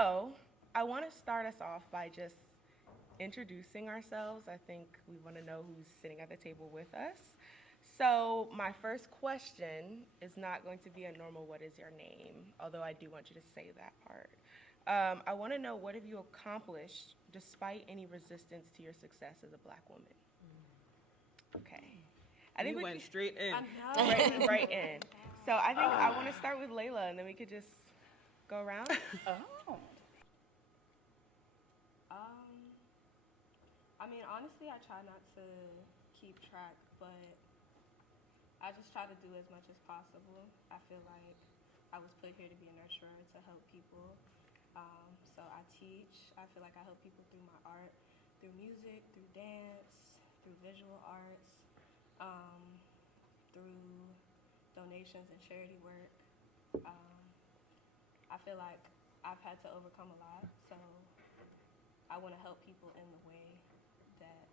So I want to start us off by just introducing ourselves. I think we want to know who's sitting at the table with us. So my first question is not going to be a normal "what is your name," although I do want you to say that part. I want to know, what have you accomplished despite any resistance to your success as a Black woman? Okay. I think we went straight in. Right in. So I think I want to start with Layla, and then we could just go around. Oh. I mean, honestly, I try not to keep track, but I just try to do as much as possible. I feel like I was put here to be a nurturer, to help people. So I teach. I feel like I help people through my art, through music, through dance, through visual arts, through donations and charity work. I feel like I've had to overcome a lot, so I want to help people in the way that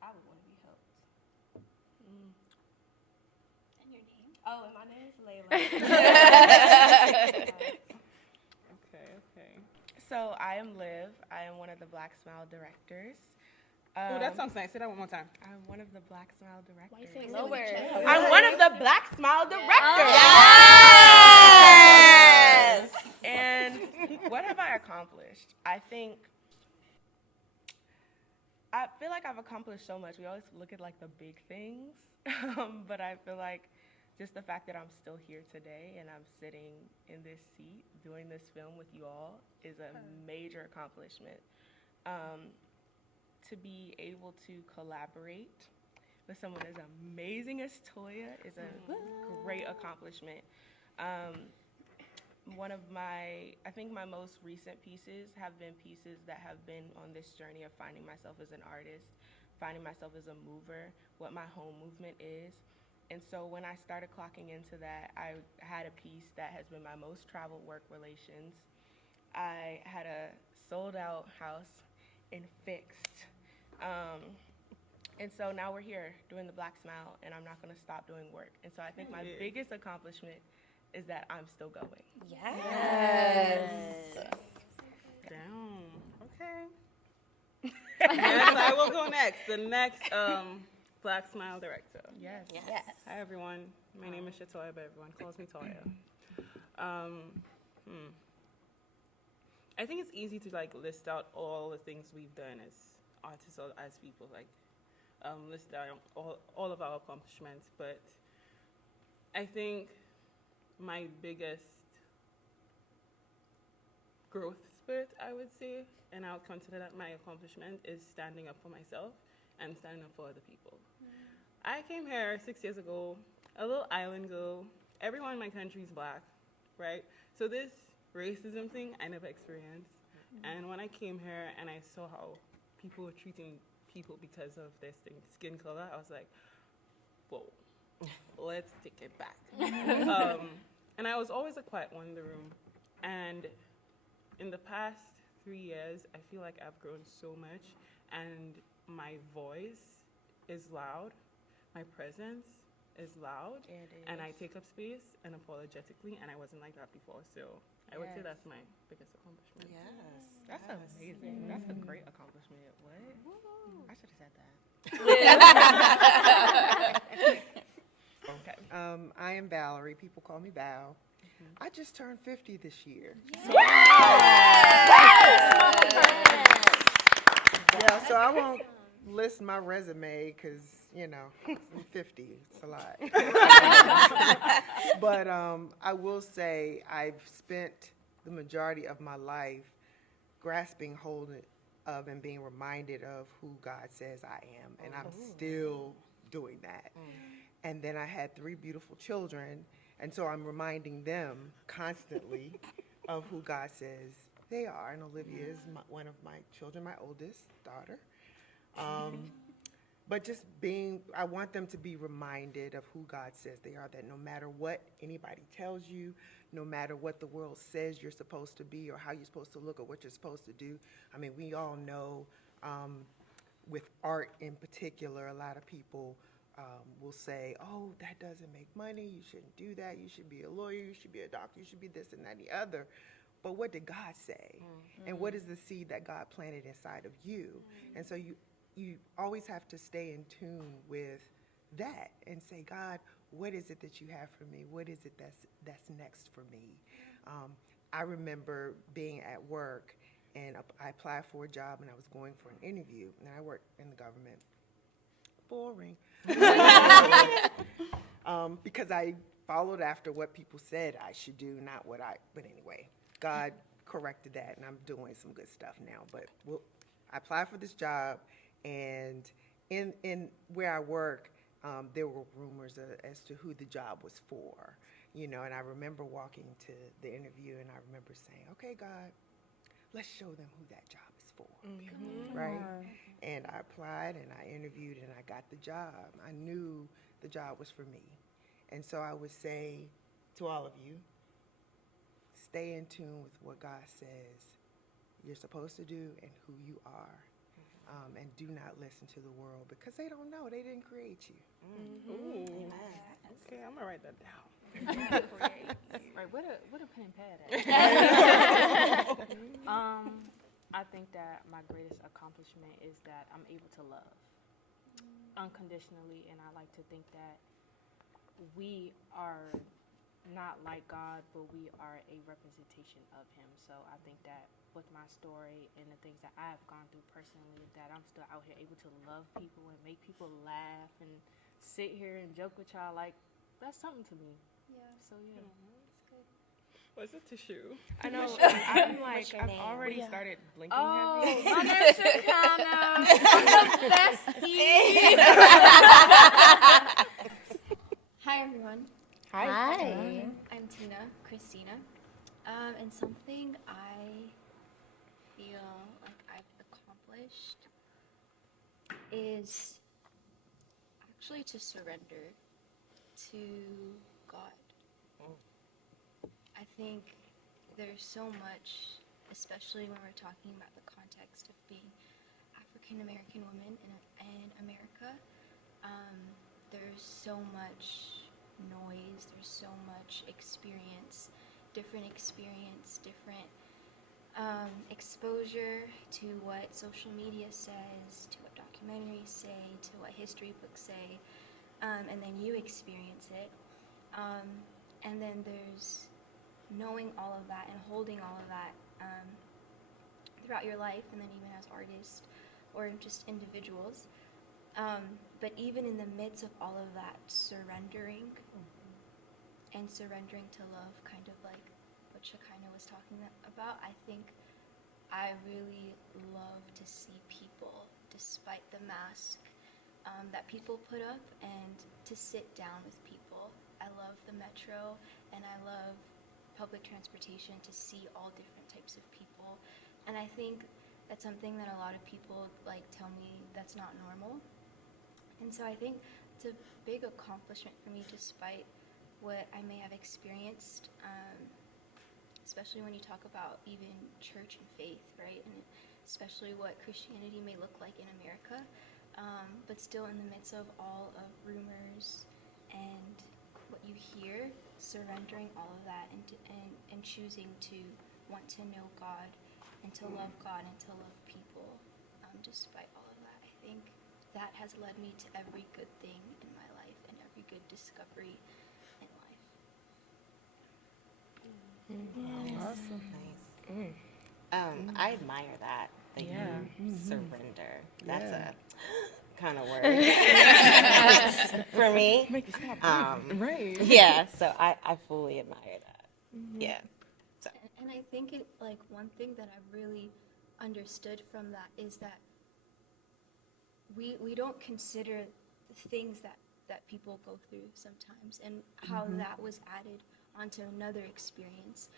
I would want to be helped. And your name? Oh, and my name is Layla. Okay. So I am Liv. I am one of the Black Smile directors. Oh, that sounds nice. Say that one more time. I'm one of the Black Smile directors. Why you say lower? I'm one of the Black Smile directors. Yes! And what have I accomplished? I feel like I've accomplished so much. We always look at like the big things, but I feel like just the fact that I'm still here today and I'm sitting in this seat doing this film with you all is a major accomplishment. To be able to collaborate with someone as amazing as Toya is a great accomplishment. I think my most recent pieces have been pieces that have been on this journey of finding myself as an artist, finding myself as a mover, what my home movement is. And so when I started clocking into that, I had a piece that has been my most traveled work, relations. I had a sold out house in Fixed. And so now we're here doing the Black Smile, and I'm not going to stop doing work. And so I think my biggest accomplishment is that I'm still going. Yes. Damn. Okay. Yes, I will go next. The next Black Smile director. Yes. Hi, everyone. My name is Shartoya, but everyone calls me Toya. I think it's easy to like list out all the things we've done as artists or as people, like list down all of our accomplishments. But I think my biggest growth spurt, I would say, and I would consider that my accomplishment, is standing up for myself and standing up for other people. I came here 6 years ago, a little island girl. Everyone in my country is Black, right? So this racism thing I never experienced. And when I came here and I saw how people were treating people because of their skin color, I was like, whoa, let's take it back. And I was always a quiet one in the room. And in the past 3 years, I feel like I've grown so much, and my voice is loud, my presence is loud, and I take up space unapologetically, and I wasn't like that before. So I would say that's my biggest accomplishment. Yes. That's amazing. That's a great accomplishment. What? I should have said that. Okay. I am Valerie. People call me Val. I just turned 50 this year. Yeah, so I won't list my resume because, I'm 50. It's a lot. But I will say I've spent the majority of my life grasping hold of and being reminded of who God says I am. And I'm still doing that. And then I had 3 beautiful children. And so I'm reminding them constantly of who God says they are. And Olivia is one of my children, my oldest daughter. But just I want them to be reminded of who God says they are, that no matter what anybody tells you, no matter what the world says you're supposed to be or how you're supposed to look or what you're supposed to do. I mean, we all know with art in particular, a lot of people will say, oh, that doesn't make money, you shouldn't do that, you should be a lawyer, you should be a doctor, you should be this and that and the other. but what did God say? And what is the seed that God planted inside of you? And so you always have to stay in tune with that and say, God, what is it that you have for me? What is it that's next for me? I remember being at work, and I applied for a job, and I was going for an interview, and I worked in the government. Boring. Because I followed after what people said I should do, not what but anyway, God corrected that, and I'm doing some good stuff now. But I applied for this job, and in where I work, there were rumors as to who the job was for, and I remember walking to the interview, and I remember saying, okay, God, let's show them who that job is for, right? And I applied, and I interviewed, and I got the job. I knew the job was for me. And so I would say to all of you, stay in tune with what God says you're supposed to do and who you are. And do not listen to the world, because they don't know. They didn't create you. Ooh. Okay, I'm gonna write that down. Right, what a pen and pad at? I think that my greatest accomplishment is that I'm able to love unconditionally, and I like to think that we are not like God, but we are a representation of Him. So I think that with my story and the things that I have gone through personally, that I'm still out here able to love people and make people laugh and sit here and joke with y'all, like, that's something to me. Yeah. So yeah. That's good. What's a tissue? I know. I'm like, What's your I've name? already Yeah. started blinking Oh, heavy. Mother Chicana, the bestie. Hi, everyone. Hi. I'm Christina. And something I feel like I've accomplished is actually to surrender to God. I think there's so much, especially when we're talking about the context of being African American women in America. There's so much noise, there's so much experience, different exposure to what social media says, to what documentaries say, to what history books say, and then you experience it. And then there's knowing all of that and holding all of that throughout your life, and then even as artists or just individuals. But even in the midst of all of that surrendering and surrendering to love, kind of like what Shekinah was talking about, I think I really love to see people, despite the mask that people put up, and to sit down with people. I love the metro, and I love public transportation, to see all different types of people. And I think that's something that a lot of people tell me that's not normal. And so I think it's a big accomplishment for me, despite what I may have experienced, especially when you talk about even church and faith, right? And especially what Christianity may look like in America, but still in the midst of all of rumors and what you hear, surrendering all of that and choosing to want to know God and to love God and to love people, despite all of that. I think that has led me to every good thing in my life and every good discovery in life. Awesome. Nice. I admire that you surrender. That's a kind of word for me. Right. Yeah, so I fully admire that. Yeah. So. And I think one thing that I really understood from that is that we don't consider the things that people go through sometimes, and how that was added onto another experience.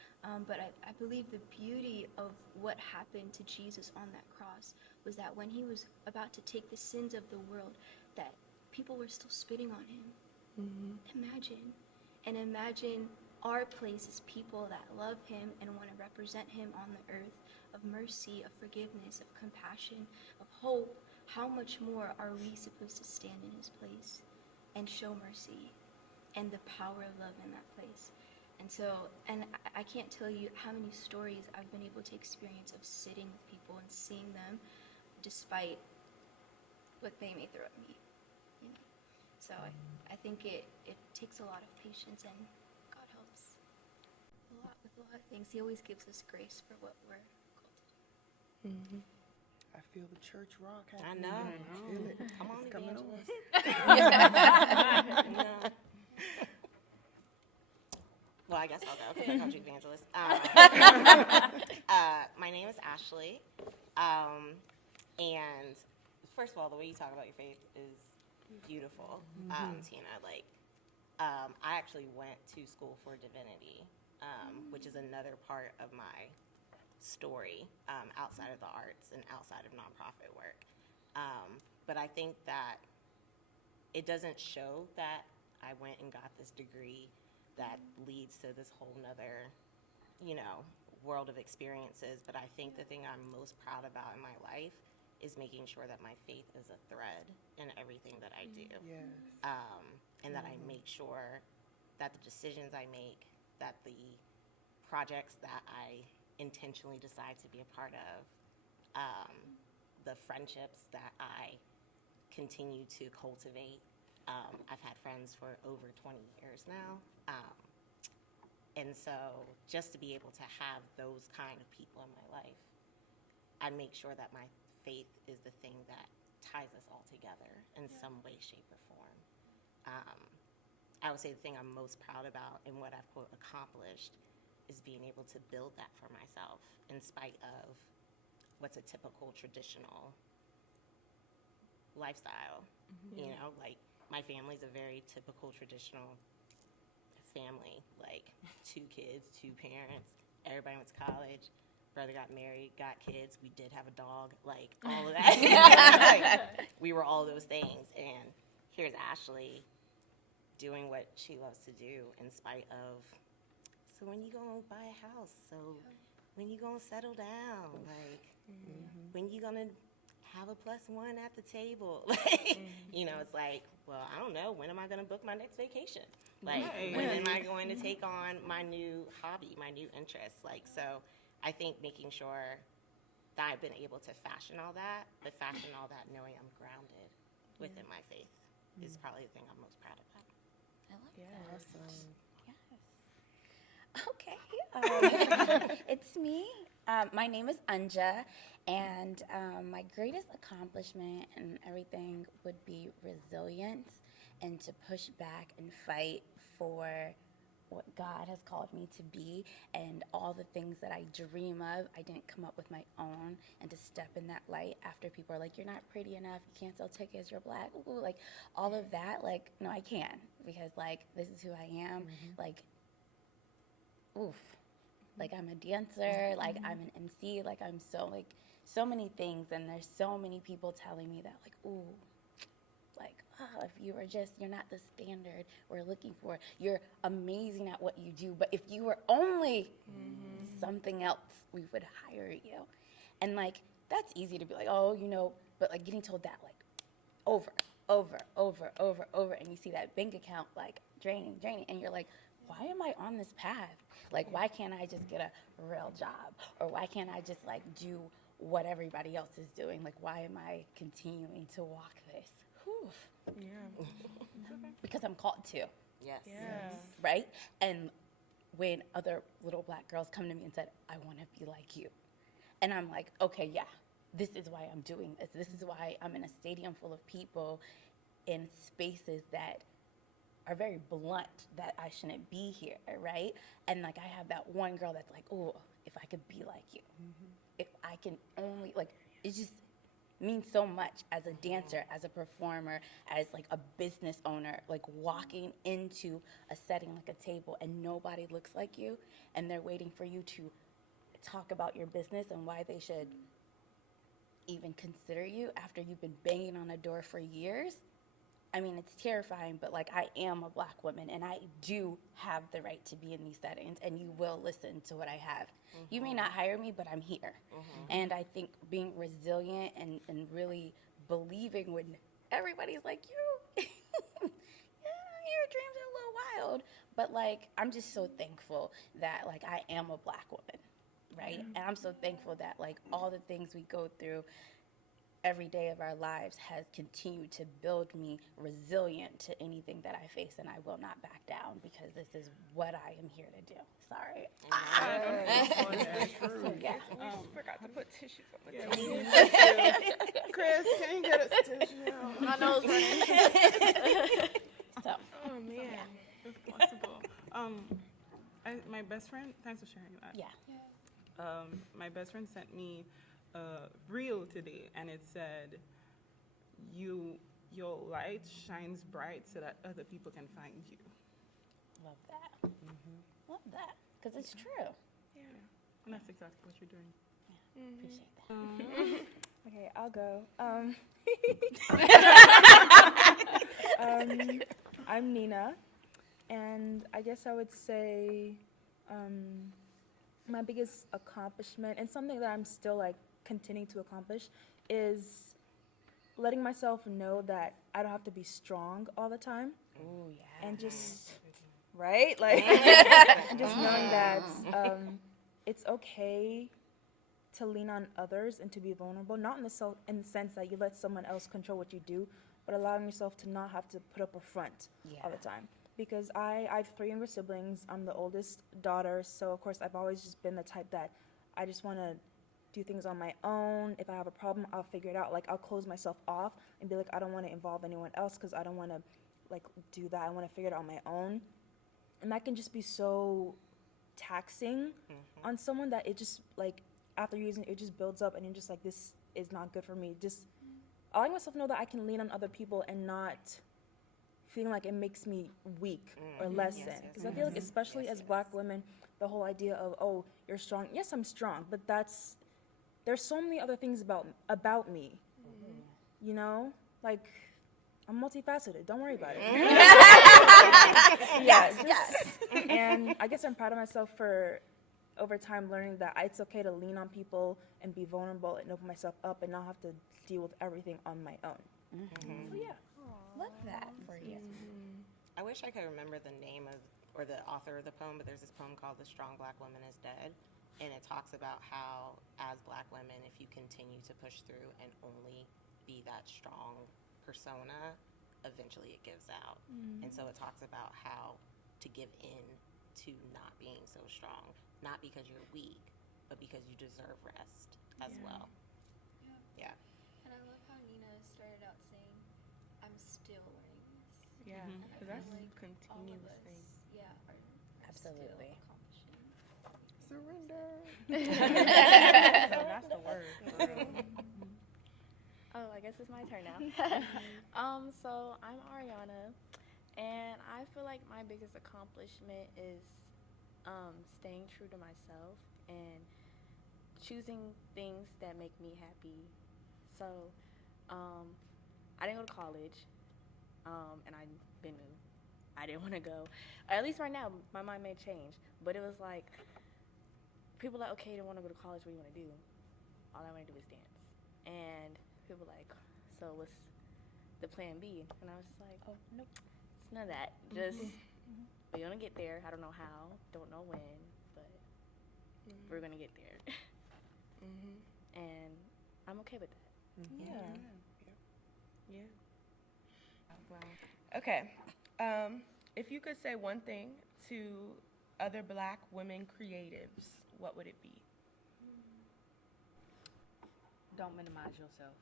But I believe the beauty of what happened to Jesus on that cross was that when he was about to take the sins of the world, that people were still spitting on him. Imagine our place as people that love him and want to represent him on the earth, of mercy, of forgiveness, of compassion, of hope. How much more are we supposed to stand in his place and show mercy and the power of love in that place? And so, and I can't tell you how many stories I've been able to experience of sitting with people and seeing them despite what they may throw at me, you know. So I think it takes a lot of patience, and God helps a lot with a lot of things. He always gives us grace for what we're called to do. I feel the church rock I happening. know. I feel it. Come on, It's coming on. evangelist. No. Well, I guess I'll go because I'm country evangelist. My name is Ashley, and first of all, the way you talk about your faith is beautiful, Tina. Like, I actually went to school for divinity, which is another part of my story outside of the arts and outside of nonprofit work. But I think that it doesn't show that I went and got this degree that leads to this whole nother, world of experiences. But I think the thing I'm most proud about in my life is making sure that my faith is a thread in everything that I do. Yes. And that I make sure that the decisions I make, that the projects that I intentionally decide to be a part of, the friendships that I continue to cultivate. I've had friends for over 20 years now. And so just to be able to have those kind of people in my life, I make sure that my faith is the thing that ties us all together in some way, shape, or form. I would say the thing I'm most proud about and what I've, quote, accomplished is being able to build that for myself in spite of what's a typical traditional lifestyle. Like my family's a very typical traditional family, like 2 kids, 2 parents, everybody went to college, brother got married, got kids, we did have a dog, like all of that. Like, we were all those things, and here's Ashley doing what she loves to do in spite of, so when you gonna buy a house, so when you gonna settle down, like when you gonna have a +1 at the table, like it's like, well, I don't know, when am I gonna book my next vacation? Like, when am I going to take on my new hobby, my new interests? Like, so I think making sure that I've been able to fashion all that, but fashion all that knowing I'm grounded within my faith is probably the thing I'm most proud about. I like Awesome. that. Yes. Okay. It's me. My name is Anja, and my greatest accomplishment and everything would be resilience and to push back and fight for what God has called me to be, and all the things that I dream of, I didn't come up with my own, and to step in that light after people are like, you're not pretty enough, you can't sell tickets, you're black, ooh, like all of that, like, no, I can, because like, this is who I am, like, oof, like I'm a dancer, like I'm an MC, like I'm so many things, and there's so many people telling me that, like, ooh, like, oh, if you were just, you're not the standard we're looking for. You're amazing at what you do, but if you were only something else, we would hire you. And like, that's easy to be like, oh, but like getting told that like over, and you see that bank account like draining, and you're like, why am I on this path? Like, why can't I just get a real job? Or why can't I just like do what everybody else is doing? Like, why am I continuing to walk this? Whew. Yeah. Because I'm called to, Yes. Yeah. right? And when other little black girls come to me and said, I want to be like you. And I'm like, okay, yeah, this is why I'm doing this. This is why I'm in a stadium full of people in spaces that are very blunt that I shouldn't be here, right? And like, I have that one girl that's like, oh, if I could be like you. If I can only, like, it just means so much as a dancer, as a performer, as like a business owner, like walking into a setting like a table and nobody looks like you and they're waiting for you to talk about your business and why they should even consider you after you've been banging on a door for years. I mean, it's terrifying, but like, I am a black woman and I do have the right to be in these settings, and you will listen to what I have. You may not hire me, but I'm here. And I think being resilient and really believing when everybody's like, your dreams are a little wild, But like, I'm just so thankful that like I am a Black woman, right? And I'm so thankful that like all the things we go through every day of our lives has continued to build me resilient to anything that I face, and I will not back down because this is what I am here to do. Sorry. Yeah. We forgot to put tissues on the table. Chris, can you get us tissue? My nose running. So. Oh man. If possible. My best friend, thanks for sharing that. Yeah. My best friend sent me a reel today, and it said, your light shines bright so that other people can find you. Love that. Love that. Because it's true. And that's exactly what you're doing. Appreciate that. Okay, I'll go. I'm Nina, and I guess I would say my biggest accomplishment, and something that I'm still like continuing to accomplish, is letting myself know that I don't have to be strong all the time. Oh, yeah. And just, right? Like, just knowing that it's okay to lean on others and to be vulnerable, not in the sense that you let someone else control what you do, but allowing yourself to not have to put up a front all the time. Because I have 3 younger siblings. I'm the oldest daughter, so of course I've always just been the type that I just want to do things on my own. If I have a problem, I'll figure it out. Like, I'll close myself off and be like, I don't want to involve anyone else because I don't want to like do that. I want to figure it out on my own. And that can just be so taxing on someone that it just like after using it just builds up and you're just like, this is not good for me. Just allowing myself know that I can lean on other people and not feeling like it makes me weak or less than. Because I feel like especially as Black women, the whole idea of, oh, you're strong. Yes, I'm strong, but there's so many other things about me, you know? Like, I'm multifaceted. Don't worry about it. Yes. And I guess I'm proud of myself for, over time, learning that it's okay to lean on people and be vulnerable and open myself up and not have to deal with everything on my own. So, yeah. Love that for you. I wish I could remember the name of, or the author of the poem, but there's this poem called The Strong Black Woman is Dead. And it talks about how, as Black women, if you continue to push through and only be that strong persona, eventually it gives out. And so it talks about how to give in to not being so strong, not because you're weak, but because you deserve rest as well. Yeah. And I love how Nina started out saying, I'm still learning this. Yeah, And I because feel that's like all of continuous us, thing. are Absolutely. still accomplishing. Surrender. So that's the word. For real. Oh, I guess it's my turn now. So I'm Ariana, and I feel like my biggest accomplishment is staying true to myself and choosing things that make me happy. So I didn't go to college, and I didn't want to go. At least right now, my mind may change. But it was like, people like, okay, you don't want to go to college, what do you want to do? All I want to do is dance. And people like, so what's the plan B? And I was just like, oh, nope, it's none of that. Just, we're going to get there. I don't know how, don't know when, but we're going to get there. And I'm okay with that. Yeah. Wow. Okay. If you could say one thing to other Black women creatives, what would it be? Don't minimize yourself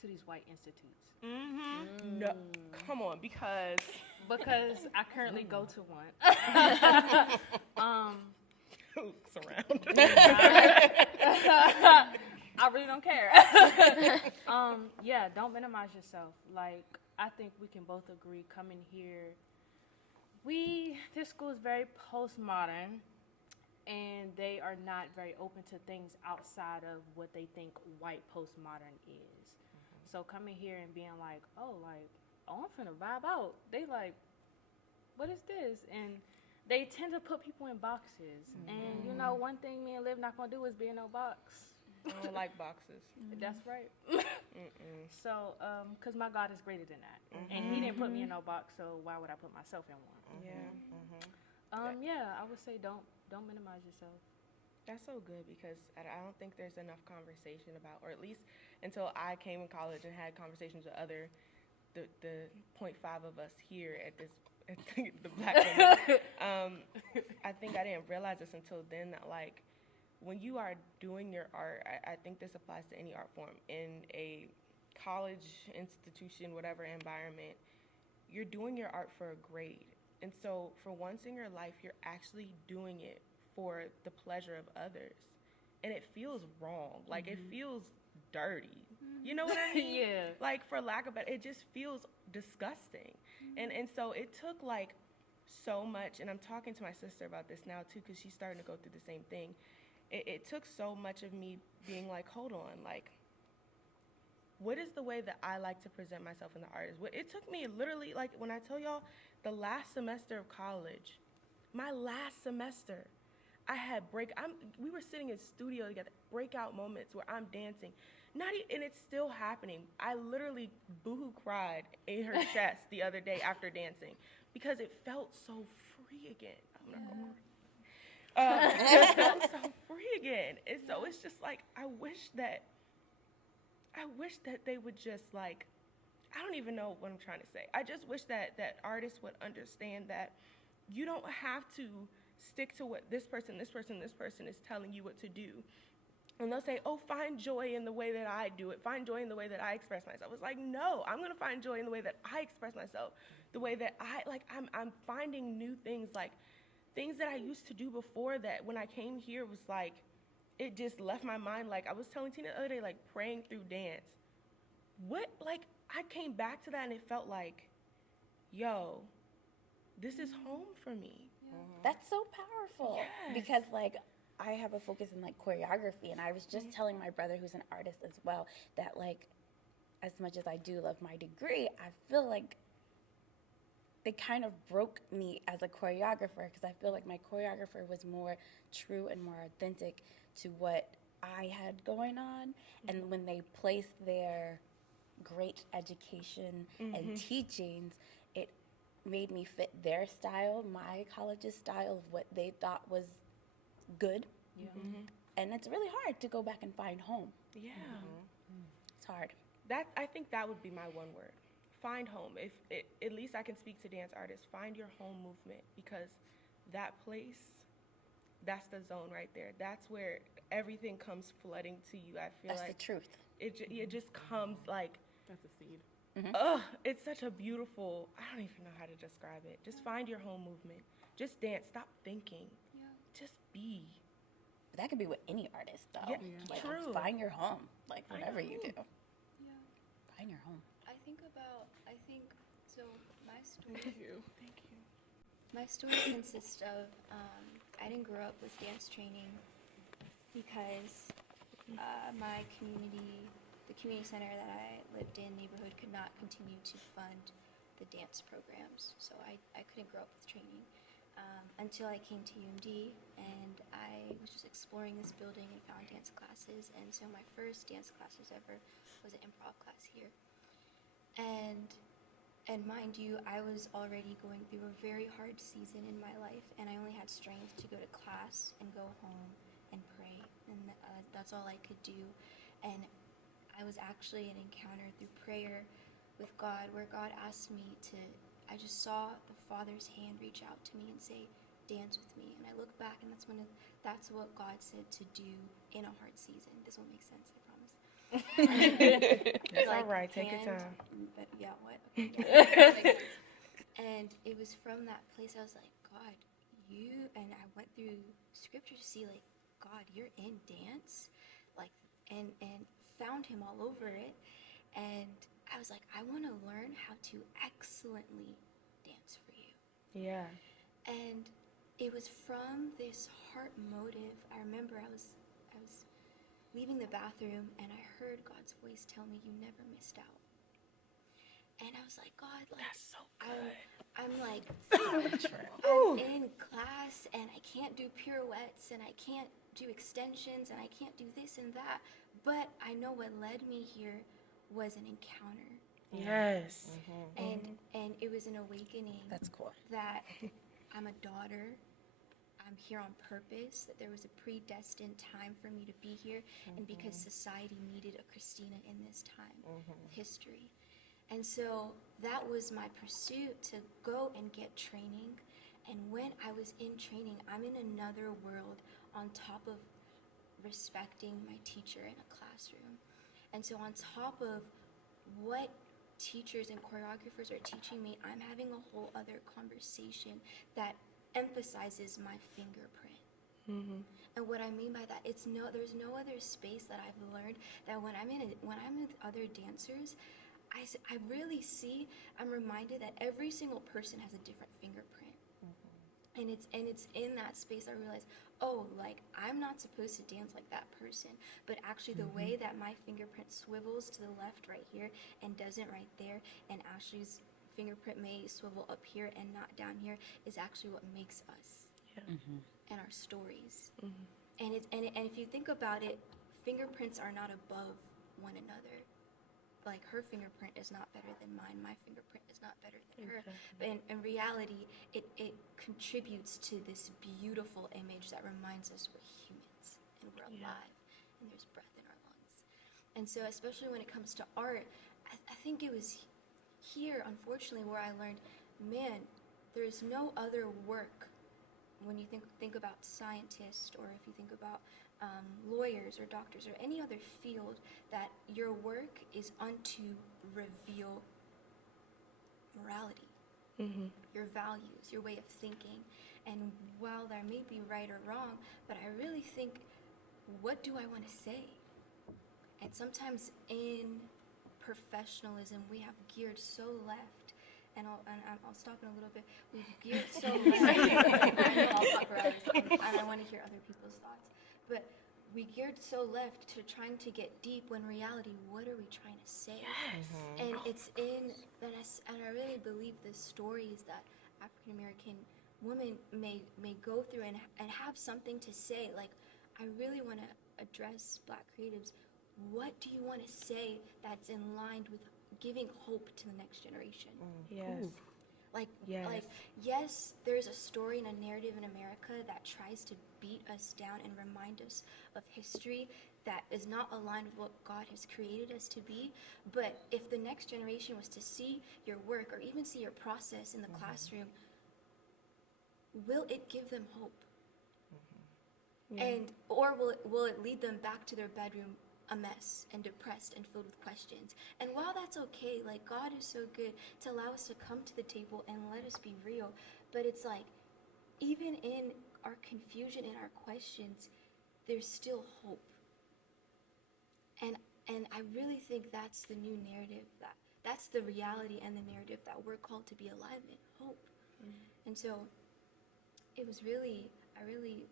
to these white institutes. No, come on, because I currently go to one. looks around. I really don't care. Yeah, don't minimize yourself. Like, I think we can both agree, coming here, this school is very postmodern, and they are not very open to things outside of what they think white postmodern is. So coming here and being like, oh, I'm finna vibe out. They like, what is this? And they tend to put people in boxes. And, you know, one thing me and Liv not gonna do is be in no box. I don't like boxes. That's right. So, because my God is greater than that. And he didn't put me in no box, so why would I put myself in one? Yeah, I would say don't minimize yourself. That's so good because I don't think there's enough conversation about, or at least until I came in college and had conversations with the 0.5 of us here at the Black women. I think I didn't realize this until then that like when you are doing your art, I think this applies to any art form in a college institution, whatever environment, you're doing your art for a grade. And so for once in your life, you're actually doing it for the pleasure of others. And it feels wrong. Like it feels dirty. You know what I mean? Yeah. Like for lack of better, it just feels disgusting. And so it took like so much, and I'm talking to my sister about this now too, because she's starting to go through the same thing. It took so much of me being like, hold on, like, what is the way that I like to present myself in the art? It took me literally, like, when I tell y'all, the last semester of college, my last semester, I had we were sitting in studio together, breakout moments where I'm dancing. And it's still happening. I literally boohoo cried in her chest the other day after dancing because it felt so free again. I'm not gonna it felt so free again. And so it's just like, I wish that they would just like, I don't even know what I'm trying to say. I just wish that artists would understand that you don't have to stick to what this person is telling you what to do. And they'll say, oh, find joy in the way that I do it. Find joy in the way that I express myself. It's like, no, I'm going to find joy in the way that I express myself. The way that I'm finding new things, like things that I used to do before that when I came here was like, it just left my mind. Like I was telling Tina the other day, like praying through dance. I came back to that and it felt like, yo, this is home for me. That's so powerful. Yes. Because like I have a focus in like choreography, and I was just telling my brother, who's an artist as well, that like as much as I do love my degree, I feel like they kind of broke me as a choreographer, because I feel like my choreographer was more true and more authentic to what I had going on. And when they placed their great education and teachings, it made me fit their style, my college's style of what they thought was good. And it's really hard to go back and find home. Yeah. It's hard. I think that would be my one word. Find home. At least I can speak to dance artists. Find your home movement, because that place, that's the zone right there. That's where everything comes flooding to you. I feel That's like the truth. it just comes like, That's a seed. it's such a beautiful, I don't even know how to describe it. Just find your home movement. Just dance. Stop thinking. Just be. But that could be with any artist, though. Yeah, Like, true. find your home, like whatever you do. Yeah. Find your home. So my story. Thank you. My story consists of I didn't grow up with dance training because my community, the community center that I lived in, neighborhood, could not continue to fund the dance programs. So I couldn't grow up with training until I came to UMD, and I was just exploring this building and found dance classes. And so my first dance classes ever was an improv class here. And mind you, I was already going through a very hard season in my life, and I only had strength to go to class and go home and pray, and that's all I could do. And I was actually an encounter through prayer with God, where God asked me I just saw the Father's hand reach out to me and say, dance with me. And I look back, and that's what God said to do in a hard season. This won't make sense, I promise. It's all right. Take your time. But yeah, what? Okay, yeah. And it was from that place I was like, God, and I went through scripture to see, like, God, you're in dance, like, and found him all over it. And I was like, I want to learn how to excellently dance for you. Yeah. And it was from this heart motive. I remember I was leaving the bathroom, and I heard God's voice tell me, you never missed out. And I was like, God, like, That's so good. I'm like, I'm in class, and I can't do pirouettes, and I can't do extensions and I can't do this and that. But I know what led me here was an encounter. Yes. And it was an awakening. That's cool. That I'm a daughter. I'm here on purpose, that there was a predestined time for me to be here, and because society needed a Christina in this time of history. And so that was my pursuit, to go and get training. And when I was in training, I'm in another world on top of respecting my teacher in a classroom. And so on top of what teachers and choreographers are teaching me, I'm having a whole other conversation that emphasizes my fingerprint. And what I mean by that, there's no other space that I've learned that when I'm with other dancers, I really see, I'm reminded that every single person has a different fingerprint. And it's in that space I realize, oh, like, I'm not supposed to dance like that person, but actually the way that my fingerprint swivels to the left right here and doesn't right there, and Ashley's fingerprint may swivel up here and not down here, is actually what makes us and our stories. And if you think about it, fingerprints are not above one another. Like, her fingerprint is not better than mine, my fingerprint is not better than her. But in reality, it contributes to this beautiful image that reminds us we're humans and we're alive and there's breath in our lungs. And so especially when it comes to art, I think it was here, unfortunately, where I learned, man, there's no other work when you think about scientists, or if you think about lawyers or doctors or any other field, that your work is unto reveal morality, your values, your way of thinking. And while there may be right or wrong, but I really think, what do I want to say? And sometimes in professionalism, we have geared so left, and I'll stop in a little bit. We've geared so left. I'll talk for hours, and I want to hear other people's thoughts. But we geared so left to trying to get deep, when reality, what are we trying to say? And it's and I really believe the stories that African American women may go through and have something to say. Like, I really want to address Black creatives. What do you want to say that's in line with giving hope to the next generation? Like, yes, there's a story and a narrative in America that tries to beat us down and remind us of history that is not aligned with what God has created us to be. But if the next generation was to see your work, or even see your process in the classroom, will it give them hope? And or will it lead them back to their bedroom a mess and depressed and filled with questions? And while that's okay, like, God is so good to allow us to come to the table and let us be real, but it's like, even in our confusion and our questions, there's still hope. And I really think that's the new narrative, that's the reality and the narrative that we're called to be alive in, hope. And so I really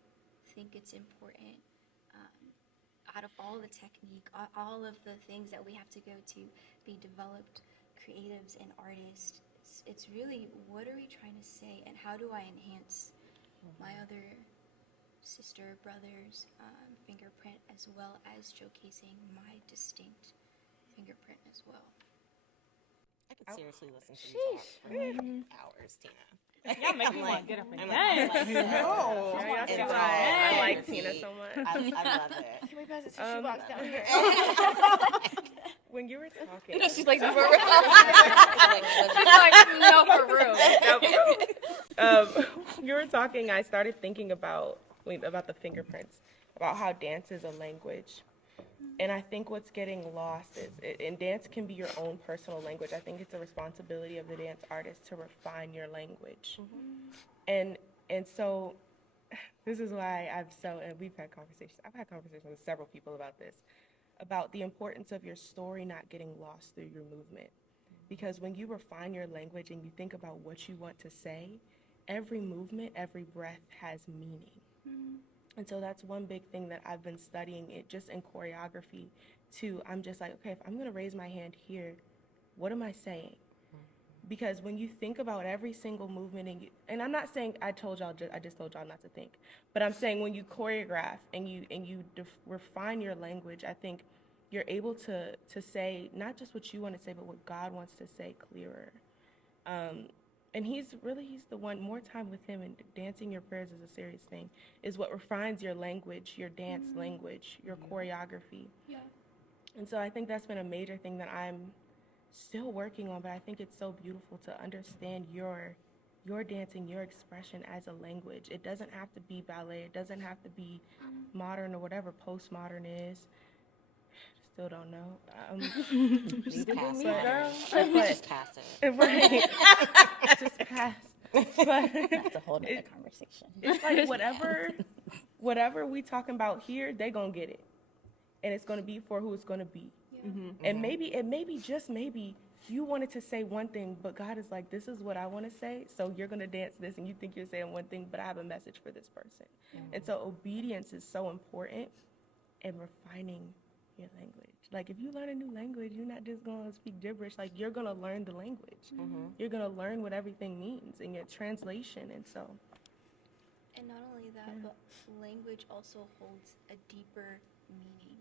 think it's important, out of all the technique, all of the things that we have to go to be developed creatives and artists, it's really, what are we trying to say, and how do I enhance my other sister, brothers' fingerprint, as well as showcasing my distinct fingerprint as well. I could seriously listen to you talk for like hours, Tina. Y'all make me want to get up and I'm dance. like, That's it's why I all like Tina repeat. so much. I love it. Can we pass the tissue box down here? When you were talking, She's like, for real. She's like, no, for real. you were talking, I started thinking about the fingerprints, about how dance is a language. And I think what's getting lost is, and dance can be your own personal language. I think it's a responsibility of the dance artist to refine your language. And so this is why and we've had conversations, I've had conversations with several people about this, about the importance of your story not getting lost through your movement. Because when you refine your language and you think about what you want to say, every movement, every breath has meaning. And so that's one big thing that I've been studying, it just in choreography too. I'm just like, okay, if I'm gonna raise my hand here, what am I saying? Because when you think about every single movement, and I'm not saying I just told y'all not to think, but I'm saying when you choreograph and you refine your language, I think you're able to say not just what you want to say, but what God wants to say clearer. And he's the one. More time with him, and dancing your prayers is a serious thing, is what refines your language, your dance language, your choreography. Yeah. And so I think that's been a major thing that I'm still working on, but I think it's so beautiful to understand your dancing, your expression as a language. It doesn't have to be ballet. It doesn't have to be modern or whatever postmodern is. Still don't know. Just pass me, it. girl. Just pass it. Right. Just pass. But That's a whole nother conversation. it's like whatever we talking about here, they gonna get it. And it's gonna be for who it's gonna be. And maybe just maybe you wanted to say one thing, but God is like, this is what I want to say, so you're going to dance this, and you think you're saying one thing, but I have a message for this person. And so obedience is so important in refining your language. Like, if you learn a new language, you're not just going to speak gibberish. Like, you're going to learn the language. You're going to learn what everything means in your translation. And so, And not only that, but language also holds a deeper meaning.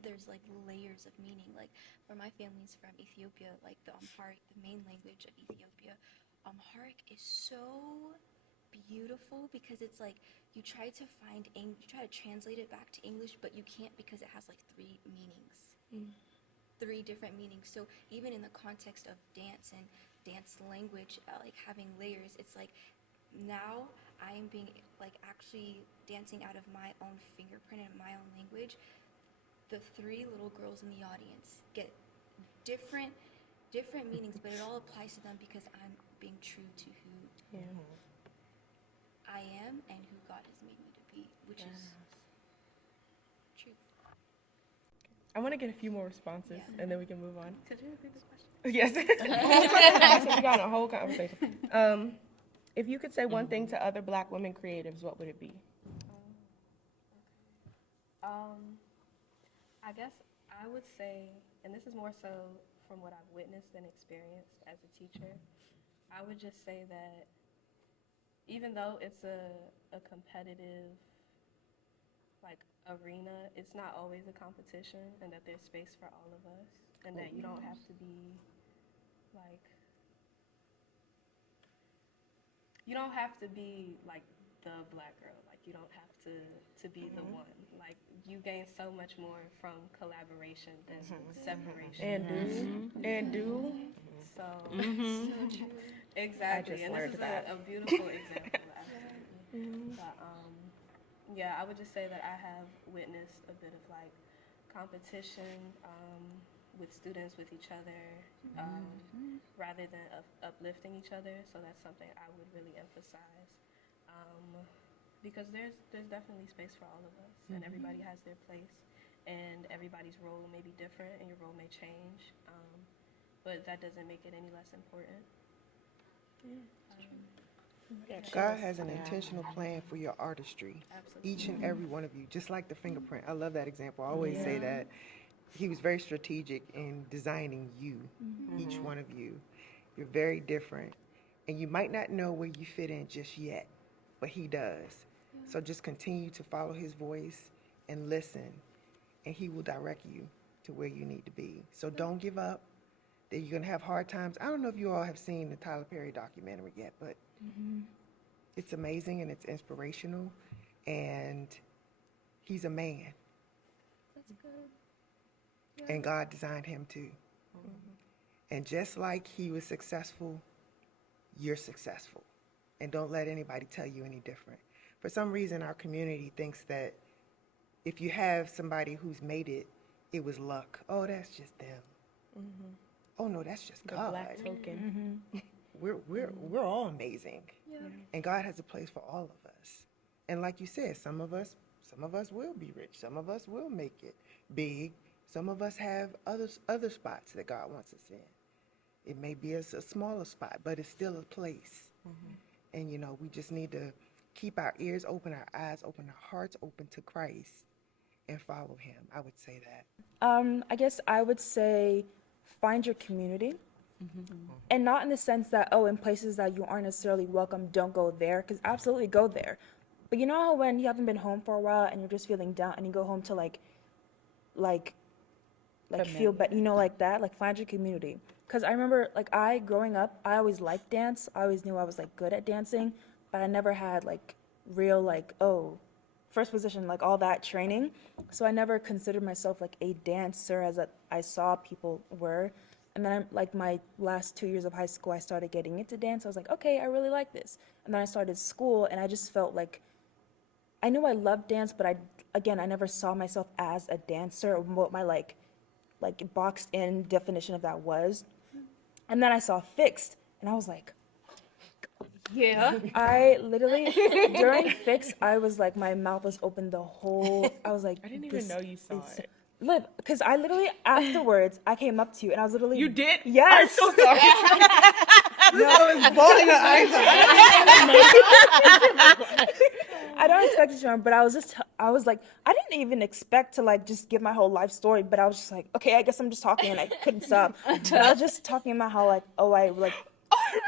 There's like layers of meaning. Like, where my family's from Ethiopia, like the Amharic, the main language of Ethiopia, Amharic is so beautiful because it's like you try to translate it back to English, but you can't because it has like three meanings, three different meanings. So even in the context of dance and dance language, like having layers, it's like now I am being like actually dancing out of my own fingerprint and my own language. The three little girls in the audience get different meanings, but it all applies to them because I'm being true to who I am and who God has made me to be, which is truth. I want to get a few more responses, and then we can move on. Could you repeat the question? Yes. We got a whole conversation. If you could say one thing to other Black women creatives, what would it be? I guess I would say, and this is more so from what I've witnessed and experienced as a teacher, I would just say that even though it's a competitive like arena, it's not always a competition, and that there's space for all of us, and that you don't have to be like, you don't have to be like the Black girl, like you don't have to be the one. Like, you gain so much more from collaboration than separation. And do. So, So true. exactly, I just and learned this is that. a beautiful example, absolutely. But yeah, I would just say that I have witnessed a bit of like competition with students, with each other, rather than uplifting each other. So that's something I would really emphasize, because there's definitely space for all of us, and everybody has their place, and everybody's role may be different, and your role may change, but that doesn't make it any less important. God has an intentional plan for your artistry. Absolutely. Each and every one of you, just like the fingerprint. I love that example. I always say that. He was very strategic in designing you, each one of you. You're very different. And you might not know where you fit in just yet, but he does. So just continue to follow his voice and listen, and he will direct you to where you need to be. So don't give up. That you're going to have hard times. I don't know if you all have seen the Tyler Perry documentary yet, but it's amazing and it's inspirational, and he's a man. That's good. And God designed him too. And just like he was successful, you're successful. And don't let anybody tell you any different. For some reason, our community thinks that if you have somebody who's made it, it was luck. Oh, that's just them. Oh no, that's just The God. Black token. We're all amazing. Yeah. And God has a place for all of us. And like you said, some of us will be rich. Some of us will make it big. Some of us have other spots that God wants us in. It may be a smaller spot, but it's still a place. And we just need to keep our ears open, our eyes open, our hearts open to Christ and follow him. I would say that. I guess I would say find your community. And not in the sense that, oh, in places that you aren't necessarily welcome, don't go there, because absolutely go there. But you know how when you haven't been home for a while and you're just feeling down and you go home to like feel better, you know, like that, like find your community. Because I remember, like, growing up, I always liked dance. I always knew I was, like, good at dancing, but I never had, like, real, like, first position, like, all that training. So I never considered myself, like, a dancer as I saw people were. And then, like, my last 2 years of high school, I started getting into dance. I was like, okay, I really like this. And then I started school, and I just felt like I knew I loved dance, but I never saw myself as a dancer, or what my, like boxed in definition of that was. And then I saw Fixed, and I was like, Yeah. I literally, during Fix, I was like, my mouth was open the whole, I was like, I didn't even know you saw it. Liv, because I literally, afterwards, I came up to you, and I was literally. You did? Yes. I'm so sorry. It's balling her eyes I don't expect you to remember, but I was like, I didn't even expect to like just give my whole life story, but I was just like, okay, I guess I'm just talking, and I couldn't stop. But I was just talking about how like, I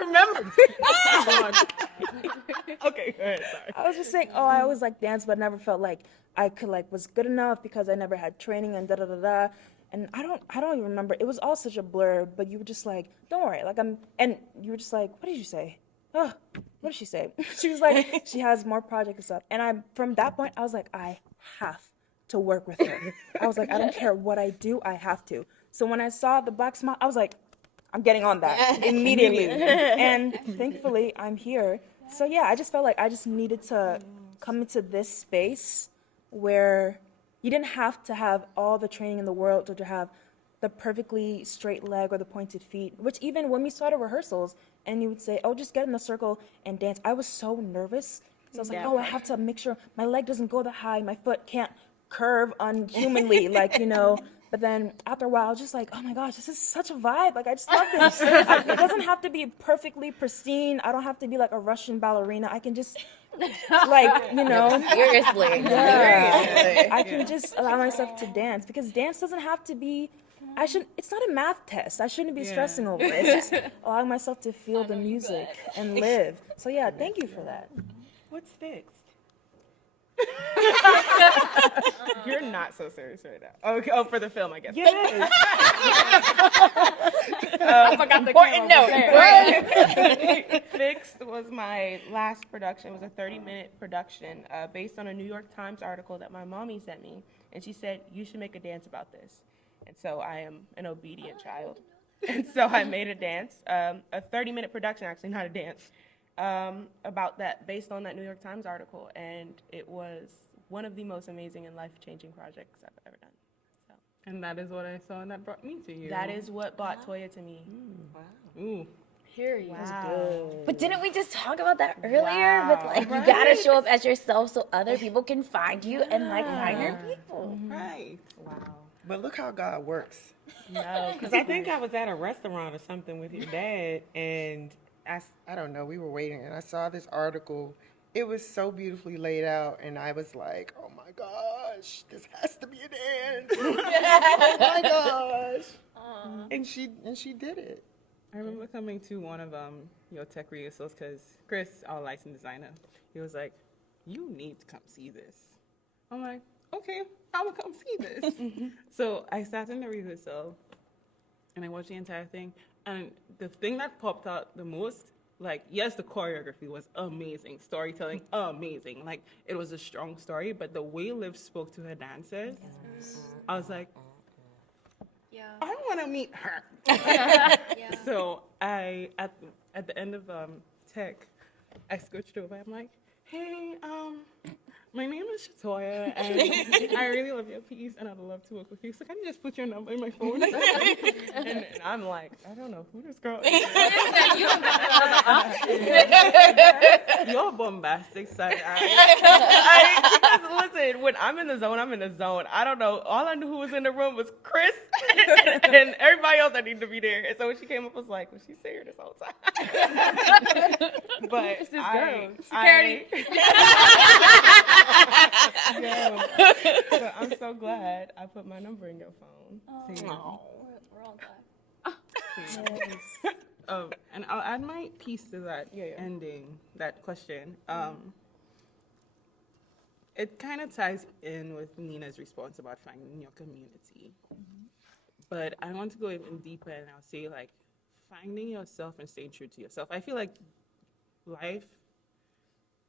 remember. Okay, go ahead, sorry. I was just saying, I always like dance, but never felt like I could like was good enough because I never had training and da. And I don't even remember. It was all such a blur, but you were just like, don't worry, and you were just like, what did you say? Oh, what did she say? She was like, she has more projects and stuff. And from that point, I was like, I have to work with her. I was like, I don't care what I do, I have to. So when I saw the Black Smile, I was like, I'm getting on that immediately. And thankfully, I'm here. So yeah, I just felt like I just needed to come into this space where you didn't have to have all the training in the world or to have the perfectly straight leg or the pointed feet, which even when we started rehearsals and you would say, just get in the circle and dance, I was so nervous. So I was like, I have to make sure my leg doesn't go that high, my foot can't curve unhumanly, But then after a while, I was just like, oh my gosh, this is such a vibe. Like, I just love this. It doesn't have to be perfectly pristine. I don't have to be like a Russian ballerina. I can just, Seriously. Yeah. I can just allow myself to dance because dance doesn't have to be, it's not a math test. I shouldn't be stressing over it. It's just allowing myself to feel the music and live. So yeah, thank you for that. What's Fixed? You're not so serious right now. Okay, for the film, I guess. Yes. I forgot the important note. Right. Fixed was my last production. It was a 30-minute production based on a New York Times article that my mommy sent me. And she said, you should make a dance about this. And so I am an obedient child. And so I made a dance, a 30-minute production, actually, not a dance, about that, based on that New York Times article. And it was one of the most amazing and life-changing projects I've ever done. So. And that is what I saw, and that brought me to you. That is what brought Toya to me. Wow. Ooh. Period. Wow. But didn't we just talk about that earlier? With like, you gotta show up as yourself so other people can find you and like find your people. Right. Wow. But look how God works. No, because I think I was at a restaurant or something with your dad, and I don't know, we were waiting, and I saw this article. It was so beautifully laid out, and I was like, oh my gosh, this has to be a dance. Oh my gosh. And she did it. I remember coming to one of your tech rehearsals because Chris, our license designer, he was like, you need to come see this. I'm like, okay, I will come see this. So I sat in the rehearsal and I watched the entire thing. And the thing that popped out the most, like, yes, the choreography was amazing, storytelling, amazing. Like, it was a strong story, but the way Liv spoke to her dancers, I was like, I want to meet her. So at the end of tech, I switched over. I'm like, hey, my name is Shartoya, and I really love your piece, and I'd love to work with you. So can you just put your number in my phone? and I'm like, I don't know who this girl is. You're bombastic side eye. Listen, when I'm in the zone, I'm in the zone. I don't know. All I knew who was in the room was Chris and everybody else that needed to be there. And so when she came up, I was like, was she here this whole time? But It's this girl. Security. But I'm so glad I put my number in your phone. We're all glad. And I'll add my piece to that Yeah. ending, that question. It kind of ties in with Nina's response about finding your community. But I want to go even deeper, and I'll say, like, finding yourself and staying true to yourself. I feel like life,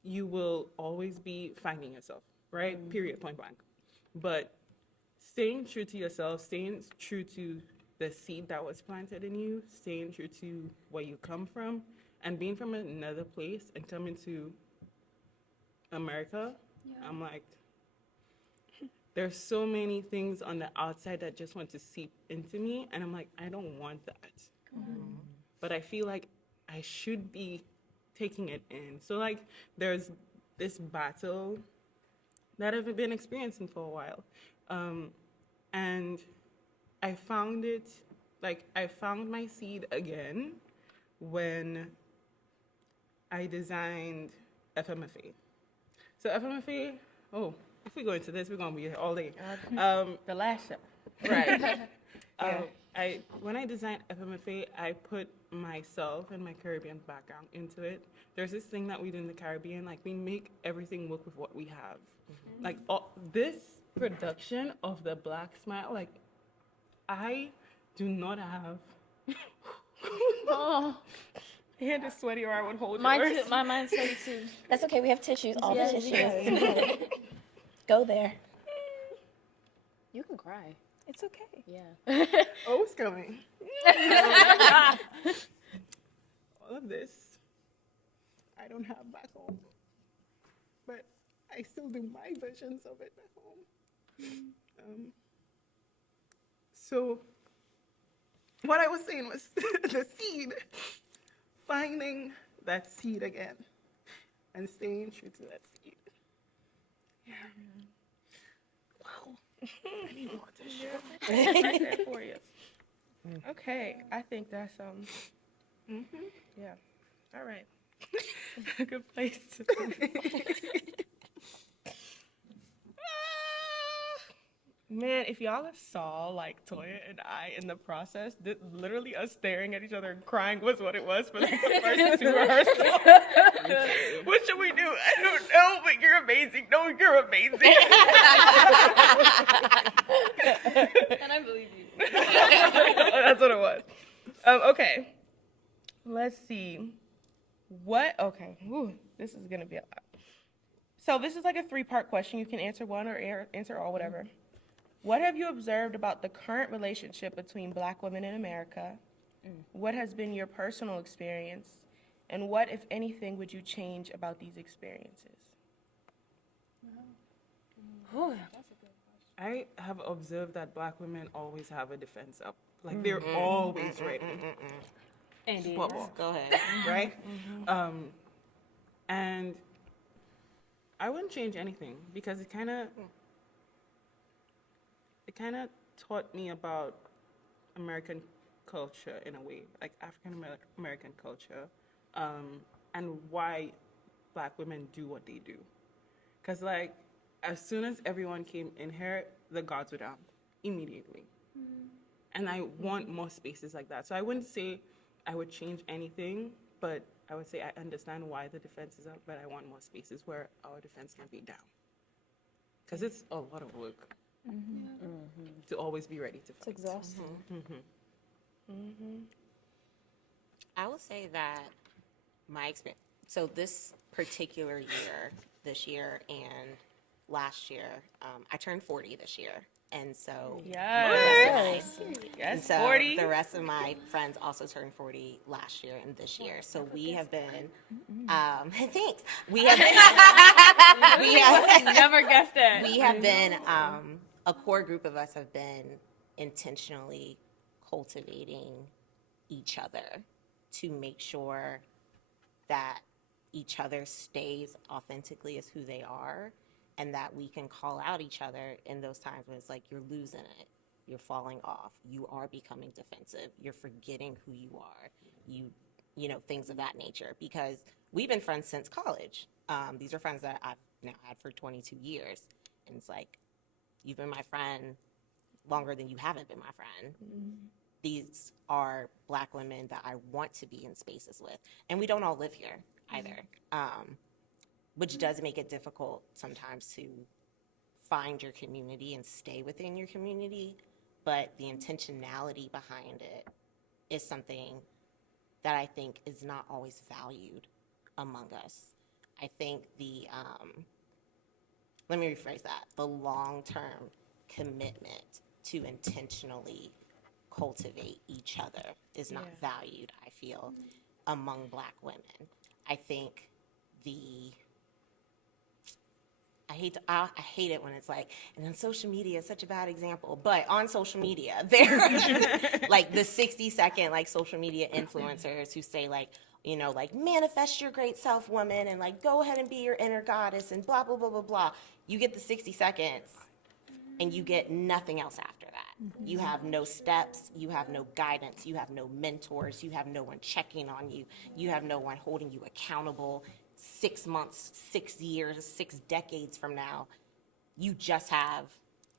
you will always be finding yourself, right? Period, point blank. But staying true to yourself, staying true to the seed that was planted in you, staying true to where you come from, and being from another place and coming to America, I'm like, there's so many things on the outside that just want to seep into me, and I'm like, I don't want that. But I feel like I should be taking it in. So, like, there's this battle that I've been experiencing for a while. And I found it, like, I found my seed again when I designed FMFA. So FMFA, if we go into this, we're going to be here all day. The last show. Right. When I designed FMFA, I put myself and my Caribbean background into it. There's this thing that we do in the Caribbean, like, we make everything work with what we have. Like, this production of the Black Smile, like, I do not have. Oh, my hand is sweaty, or I would hold Mine yours. too. My mind's sweaty too. That's okay. We have tissues. All Yes, the tissues. yes. Go there. You can cry. It's okay. Yeah. Oh, it's coming. All of this, I don't have back home. But I still do my versions of it back home. So, what I was saying was the seed, finding that seed again and staying true to that seed. Yeah. Wow. I need water. Right there for you. Okay, I think that's yeah. All right. A good place to Man, if y'all saw, like, Toya and I in the process, literally us staring at each other and crying was what it was for, like, the first 2 rehearsals. What should we do? I don't know, but you're amazing. No, you're amazing. And I believe you. That's what it was. Okay. Let's see. Okay. Whew, this is going to be a lot. So this is like a 3-part question. You can answer one or answer all, whatever. What have you observed about the current relationship between Black women in America? What has been your personal experience? And what, if anything, would you change about these experiences? I have observed that Black women always have a defense up. Like, they're always ready. Andy. Go ahead. Right? And I wouldn't change anything because it kind of taught me about American culture in a way, like African American culture, and why Black women do what they do. Because, like, as soon as everyone came in here, the guards were down immediately. And I want more spaces like that. So I wouldn't say I would change anything, but I would say I understand why the defense is up, but I want more spaces where our defense can be down. Because it's a lot of work to always be ready to fight. It's exhausting. I will say that my experience, so this particular year, this year and last year, I turned 40 this year. And so, Yes. and so 40. the rest of my friends also turned 40 last year and this year. So we have been, thanks. We have Never guessed it. we have been, a core group of us have been intentionally cultivating each other to make sure that each other stays authentically as who they are, and that we can call out each other in those times when it's like, you're losing it, you're falling off, you are becoming defensive, you're forgetting who you are, you know, things of that nature. Because we've been friends since college. These are friends that I've now had for 22 years. And it's like, you've been my friend longer than you haven't been my friend. these are Black women that I want to be in spaces with. And we don't all live here either, which does make it difficult sometimes to find your community and stay within your community. But the intentionality behind it is something that I think is not always valued among us. I think let me rephrase that, the long-term commitment to intentionally cultivate each other is not valued, I feel, among Black women. I think I hate it when it's like, and on social media is such a bad example, but on social media, there are like the 60-second like social media influencers who say like, you know, like manifest your great self, woman, and like go ahead and be your inner goddess and blah, blah, blah, blah, blah. You get the 60 seconds and you get nothing else after that. You have no steps, you have no guidance, you have no mentors, you have no one checking on you, you have no one holding you accountable. 6 months, 6 years, 6 decades from now, you just have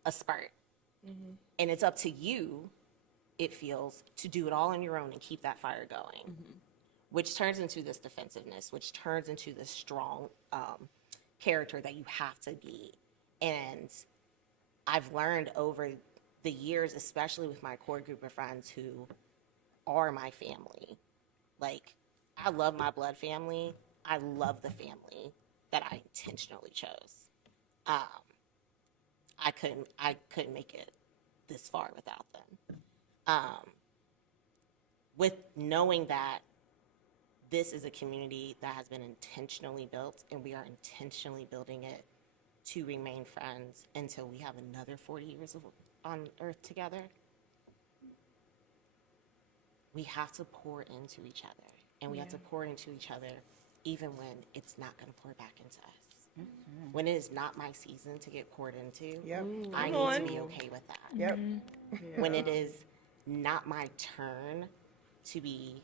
a spurt. And it's up to you, it feels, to do it all on your own and keep that fire going, which turns into this defensiveness, which turns into this strong character that you have to be. And I've learned over the years, especially with my core group of friends who are my family, like, I love my blood family. I love the family that I intentionally chose. I couldn't make it this far without them. With knowing that this is a community that has been intentionally built, and we are intentionally building it to remain friends until we have another 40 years on Earth together. We have to pour into each other, and we have to pour into each other even when it's not going to pour back into us. When it is not my season to get poured into, I need to be okay with that. When it is not my turn to be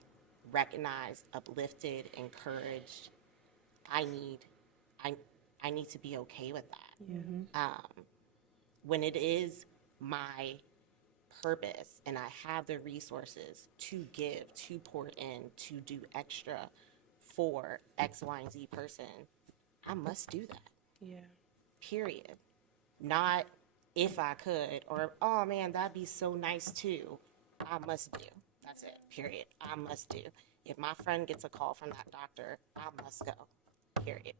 recognized, uplifted, encouraged, I need to be okay with that. When it is my purpose and I have the resources to give, to pour in, to do extra for X, Y, and Z person, I must do that. Period. Not if I could, or, oh man, that'd be so nice too. I must do. That's it. Period. I must do. If my friend gets a call from that doctor, I must go. Period.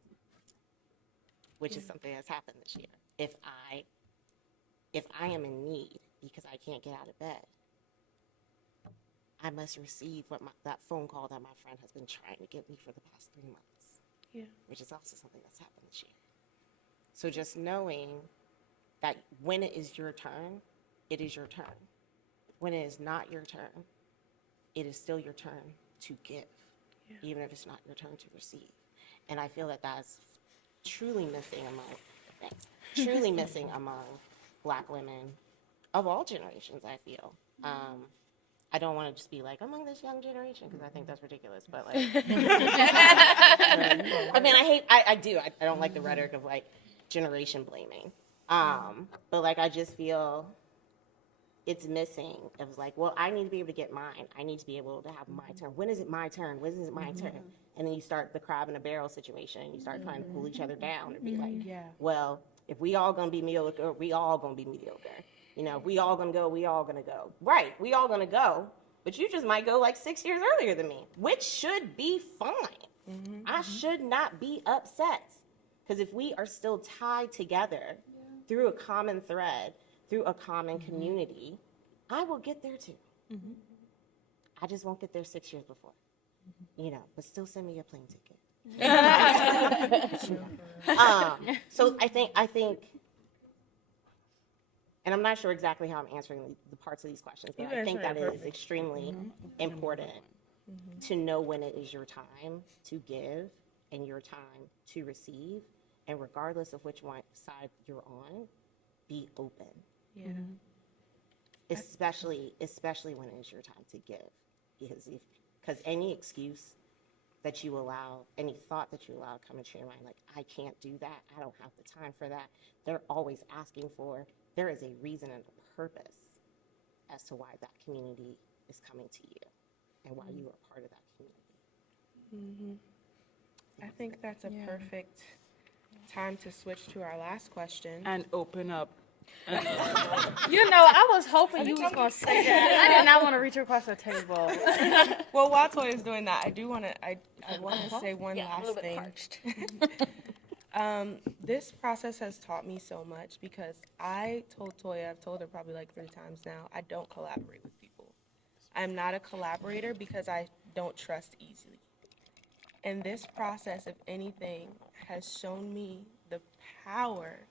Which is something that's happened this year. If I am in need because I can't get out of bed, I must receive that phone call that my friend has been trying to give me for the past 3 months, which is also something that's happened this year. So just knowing that when it is your turn, it is your turn. When it is not your turn, it is still your turn to give, even if it's not your turn to receive. And I feel that that's truly missing among Black women of all generations, I feel. I don't want to just be like, among this young generation, because I think that's ridiculous, but like, I mean, I don't like the rhetoric of like generation blaming. But like, I just feel it's missing. It was like, well, I need to be able to get mine. I need to be able to have my turn. When is it my turn? When is it my turn? And then you start the crab in a barrel situation. You start trying to pull each other down and be like, well, if we all gonna be mediocre, we all gonna be mediocre. You know, if we all gonna go, we all gonna go. Right, we all gonna go, but you just might go like 6 years earlier than me, which should be fine. I should not be upset, because if we are still tied together through a common thread, through a common community, I will get there too. I just won't get there 6 years before, you know, but still send me a plane ticket. So I think, and I'm not sure exactly how I'm answering the parts of these questions, but I think that it is extremely important to know when it is your time to give and your time to receive, and regardless of which one side you're on, be open. Especially when it is your time to give, because any excuse that you allow, any thought that you allow come into your mind, like, I can't do that, I don't have the time for that, they're always asking for, there is a reason and a purpose as to why that community is coming to you and why you are part of that community. I think that's a perfect time to switch to our last question. And open up. You know, I was hoping you was gonna say that. I did not want to reach across the table. Well, while Toya is doing that, I do want to. I want to say one Yeah, a last little bit thing. parched. This process has taught me so much because I told Toya, I've told her probably like 3 times now, I don't collaborate with people. I'm not a collaborator because I don't trust easily. And this process, if anything, has shown me the power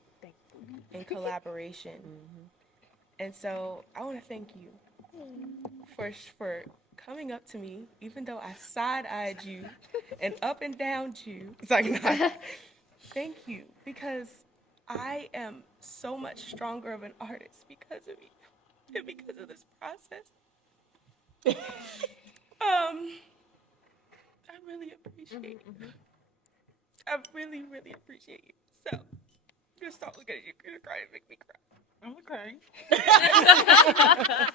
in collaboration. And so I want to thank you for coming up to me, even though I side-eyed you and up and downed you. It's like, no. Thank you, because I am so much stronger of an artist because of you and because of this process. I really appreciate you. I really, really appreciate you. So, I'm gonna stop looking at you. You're gonna cry and make me cry. I'm okay.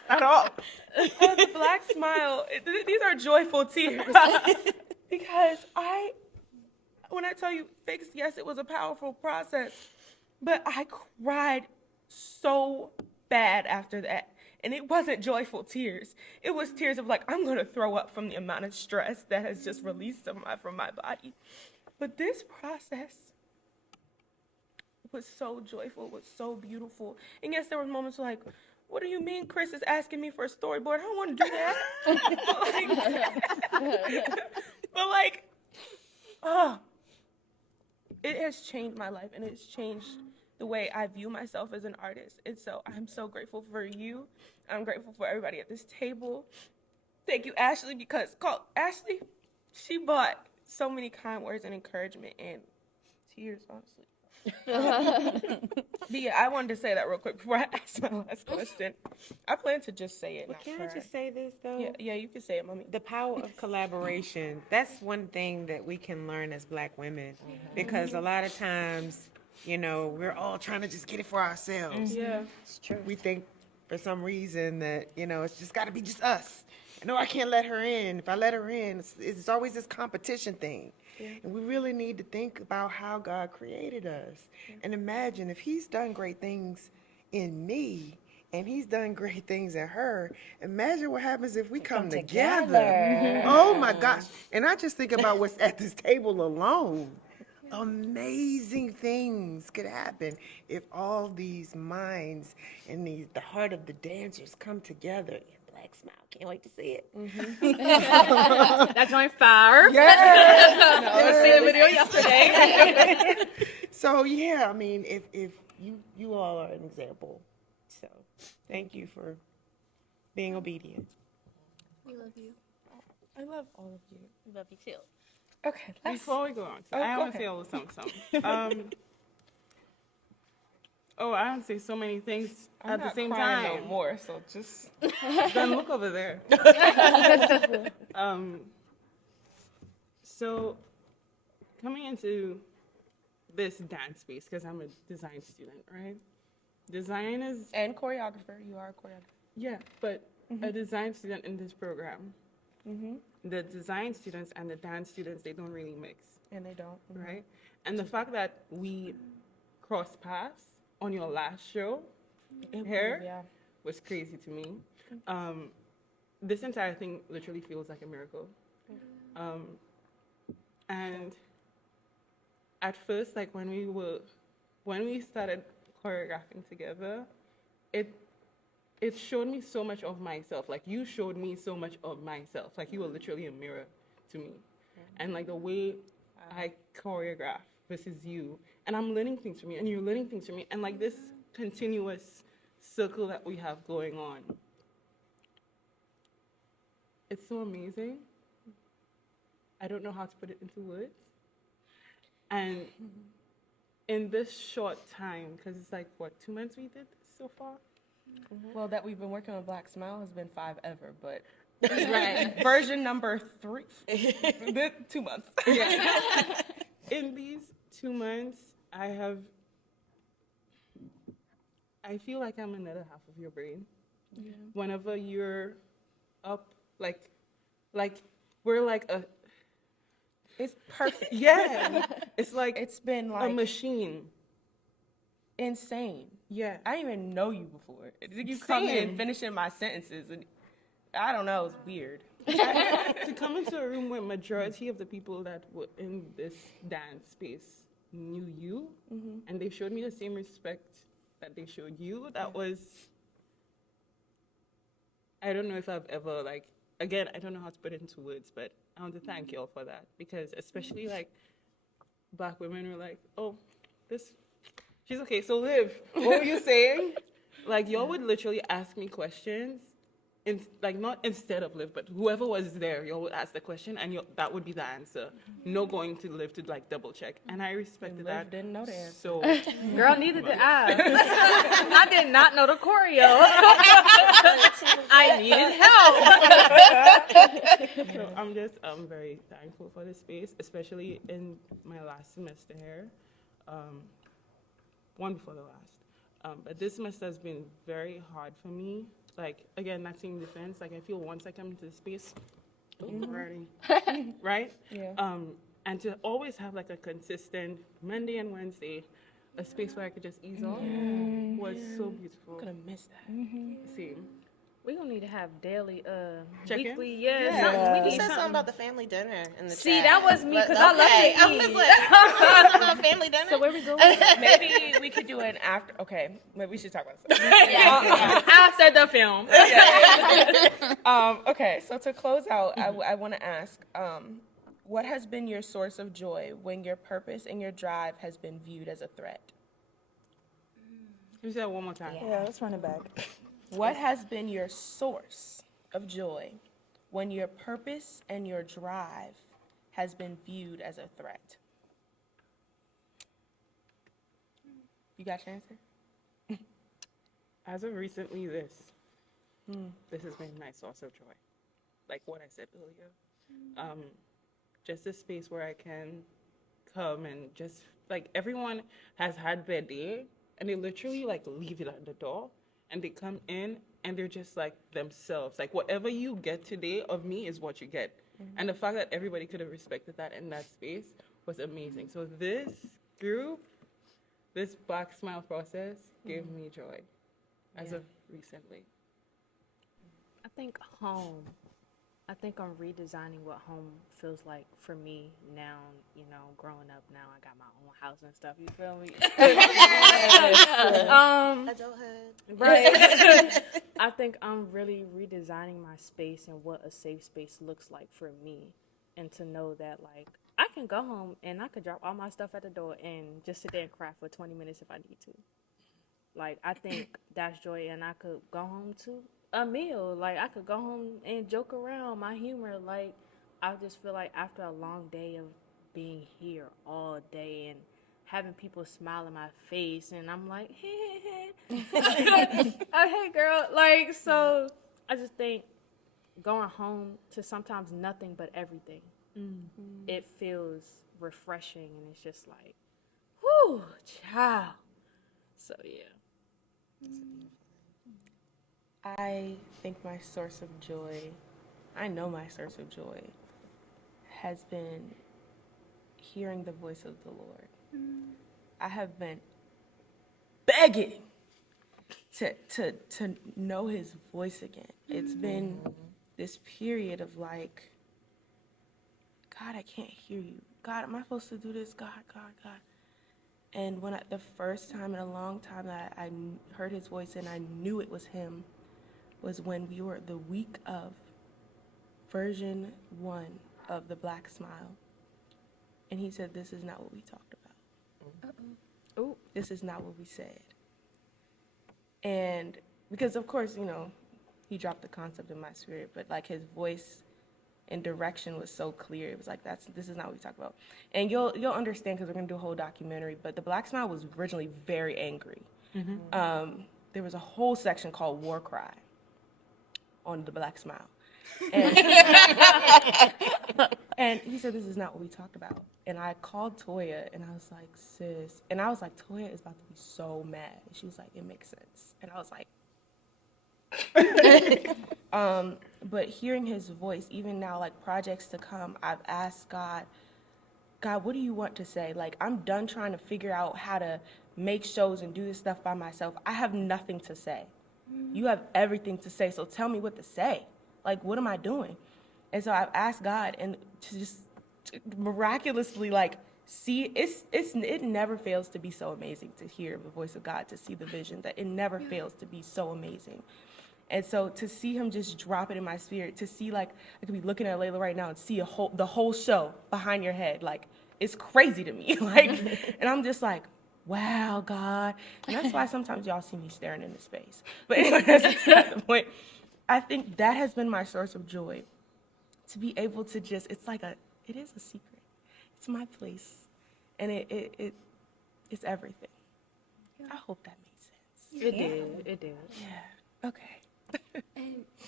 At all. The black smile, these are joyful tears. Because when I tell you, Fix, yes, it was a powerful process, but I cried so bad after that. And it wasn't joyful tears. It was tears of like, I'm going to throw up from the amount of stress that has just released from my body. But this process was so joyful, was so beautiful. And yes, there were moments like, what do you mean Chris is asking me for a storyboard? I don't want to do that. But like, it has changed my life, and it's changed the way I view myself as an artist. And so I'm so grateful for you. I'm grateful for everybody at this table. Thank you, Ashley, because Ashley, she brought so many kind words and encouragement and tears, honestly. But yeah, I wanted to say that real quick before I ask my last question. I plan to just say it. But not can cry. I just say this, though? Yeah, you can say it, mommy. The power of collaboration, that's one thing that we can learn as black women. Because a lot of times, you know, we're all trying to just get it for ourselves. Yeah. It's true. We think for some reason that, you know, it's just got to be just us. No, I can't let her in. If I let her in, it's always this competition thing. And we really need to think about how God created us. And imagine if he's done great things in me and he's done great things in her, imagine what happens if we come together. Oh my gosh. And I just think about what's at this table alone. Amazing things could happen if all these minds and the heart of the dancers come together. Black smile. Can't wait to see it. That joint fire. Yeah. I seen the video yesterday. So yeah, I mean, if you all are an example. So thank you for being obedient. We love you. I love all of you. We love you too. Okay, Before we go on, Oh, I go want to say ahead. a little something. I want to say so many things at the same time. No more, so just Then look over there. So coming into this dance space, because I'm a design student, right? Design is, and choreographer. You are a choreographer. yeah, but a design student in this program, the design students and the dance students, they don't really mix, And they don't. right? And the fact that we crossed paths on your last show here Yeah. was crazy to me. This entire thing literally feels like a miracle. And at first, like when we started choreographing together, it showed me so much of myself. Like you showed me so much of myself. Like you were literally a mirror to me. And like the way I choreograph versus you, and I'm learning things from you, and you're learning things from me, and like this continuous circle that we have going on. It's so amazing. I don't know how to put it into words. And in this short time, because it's like, what, 2 months we did this so far? Well, that we've been working on Black Smile has been 5 ever, but Right. version number 3, 2 months. In these 2 months, I feel like I'm another half of your brain. Whenever you're up, like we're like a, It's perfect. yeah, it's like It's been a like machine. insane. Yeah. I didn't even know you before. You come in Same. finishing my sentences, and I don't know, it's weird. To come into a room where majority of the people that were in this dance space knew you, and they showed me the same respect that they showed you, that was, I don't know if I've ever, like, again, I don't know how to put it into words, but I want to thank you all for that, because especially, like, Black women were like, oh, she's okay, so Liv, what were you saying? Like, y'all would literally ask me questions, like, not instead of Liv, but whoever was there, y'all would ask the question, and that would be the answer. No going to Liv to, like, double check. And I respected Liv that. didn't know the answer. So, Girl, neither did I. I did not know the choreo. I needed help. so I'm very thankful for this space, especially in my last semester here. One before the last. But this semester has been very hard for me. Like, again, not seeing defense. Like, I feel once I come into the space, already, right? Yeah. And to always have, like, a consistent Monday and Wednesday, a space where I could just ease off was so beautiful. I'm gonna miss that. Same. We gonna need to have daily, Check-ins? weekly, Yeah. something. We You need said something something. about the family dinner in the See, chat. that was me, But- 'cause I love to okay. I was eat. like, something about family dinner? So where we going? Maybe we could do an after. Okay, maybe we should talk about this. After the film. Okay, so to close out, I want to ask, what has been your source of joy when your purpose and your drive has been viewed as a threat? Can you say that one more time? Yeah, let's run it back. What has been your source of joy when your purpose and your drive has been viewed as a threat? You got your answer? As of recently, this has been my source of joy. Like what I said earlier. Just a space where I can come and just, like, everyone has had their day, and they literally, like, leave it at the door, and they come in, and they're just, like, themselves. Like, whatever you get today of me is what you get. And the fact that everybody could have respected that in that space was amazing. So this group, this Black Smile process gave me joy as of recently. I think home. I think I'm redesigning what home feels like for me now, growing up now. I got my own house and stuff, you feel me? Adulthood. Right. I think I'm really redesigning my space and what a safe space looks like for me. And to know that, like, I can go home and I could drop all my stuff at the door and just sit there and cry for 20 minutes if I need to. Like, I think that's joy, and I could go home to a meal. Like, I could go home and joke around, my humor. Like, I just feel like after a long day of being here all day and having people smile in my face, and I'm like, hey, hey, girl. Like, so I just think going home to sometimes nothing but everything, it feels refreshing, and it's just like, whoo, child. So, yeah. I think my source of joy, I know my source of joy, has been hearing the voice of the Lord. I have been begging to know his voice again. It's been this period of like, God, I can't hear you. God, am I supposed to do this? God. And when the first time in a long time that I heard his voice and I knew it was him was when we were the week of version 1 of the Black Smile. And he said, this is not what we talked about. Oh, this is not what we said. And because, of course, he dropped the concept in my spirit, but like his voice and direction was so clear. It was like, this is not what we talk about. And you'll understand because we're going to do a whole documentary, but the Black Smile was originally very angry. There was a whole section called War Cry on the Black Smile. And, and he said, this is not what we talked about. And I called Toya, and I was like, sis. And I was like, Toya is about to be so mad. And she was like, it makes sense. And I was like, but hearing his voice, even now, like projects to come, I've asked God, what do you want to say? Like, I'm done trying to figure out how to make shows and do this stuff by myself. I have nothing to say. You have everything to say, so tell me what to say. Like, what am I doing? And so I've asked God, and to just miraculously, like, see, it never fails to be so amazing to hear the voice of God, to see the vision, that it never fails to be so amazing. And so to see him just drop it in my spirit, to see, like, I could be looking at Layla right now and see the whole show behind your head, like, it's crazy to me. Like, and I'm just like, wow, God. And that's why sometimes y'all see me staring into space. But anyway, that's not the point. I think that has been my source of joy, to be able to just, it is a secret. It's my place. And it's everything. I hope that made sense. It did. Yeah. Okay.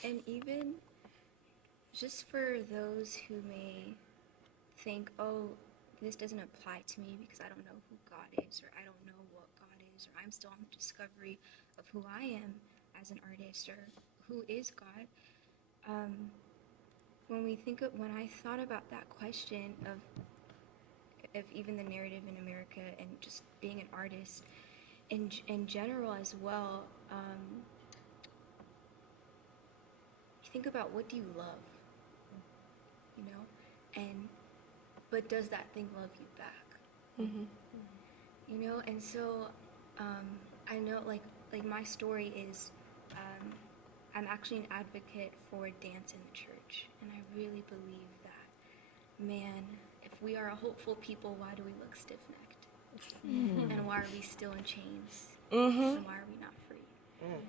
And even just for those who may think, oh, this doesn't apply to me because I don't know who God is, or I don't know what God is, or I'm still on the discovery of who I am as an artist, or who is God. When I thought about that question of even the narrative in America and just being an artist in general as well, you think about, what do you love, you know, but does that thing love you back? You know, and so I know, like my story is, I'm actually an advocate for dance in the church, and I really believe that, man, if we are a hopeful people, why do we look stiff-necked? And why are we still in chains? And why are we not free?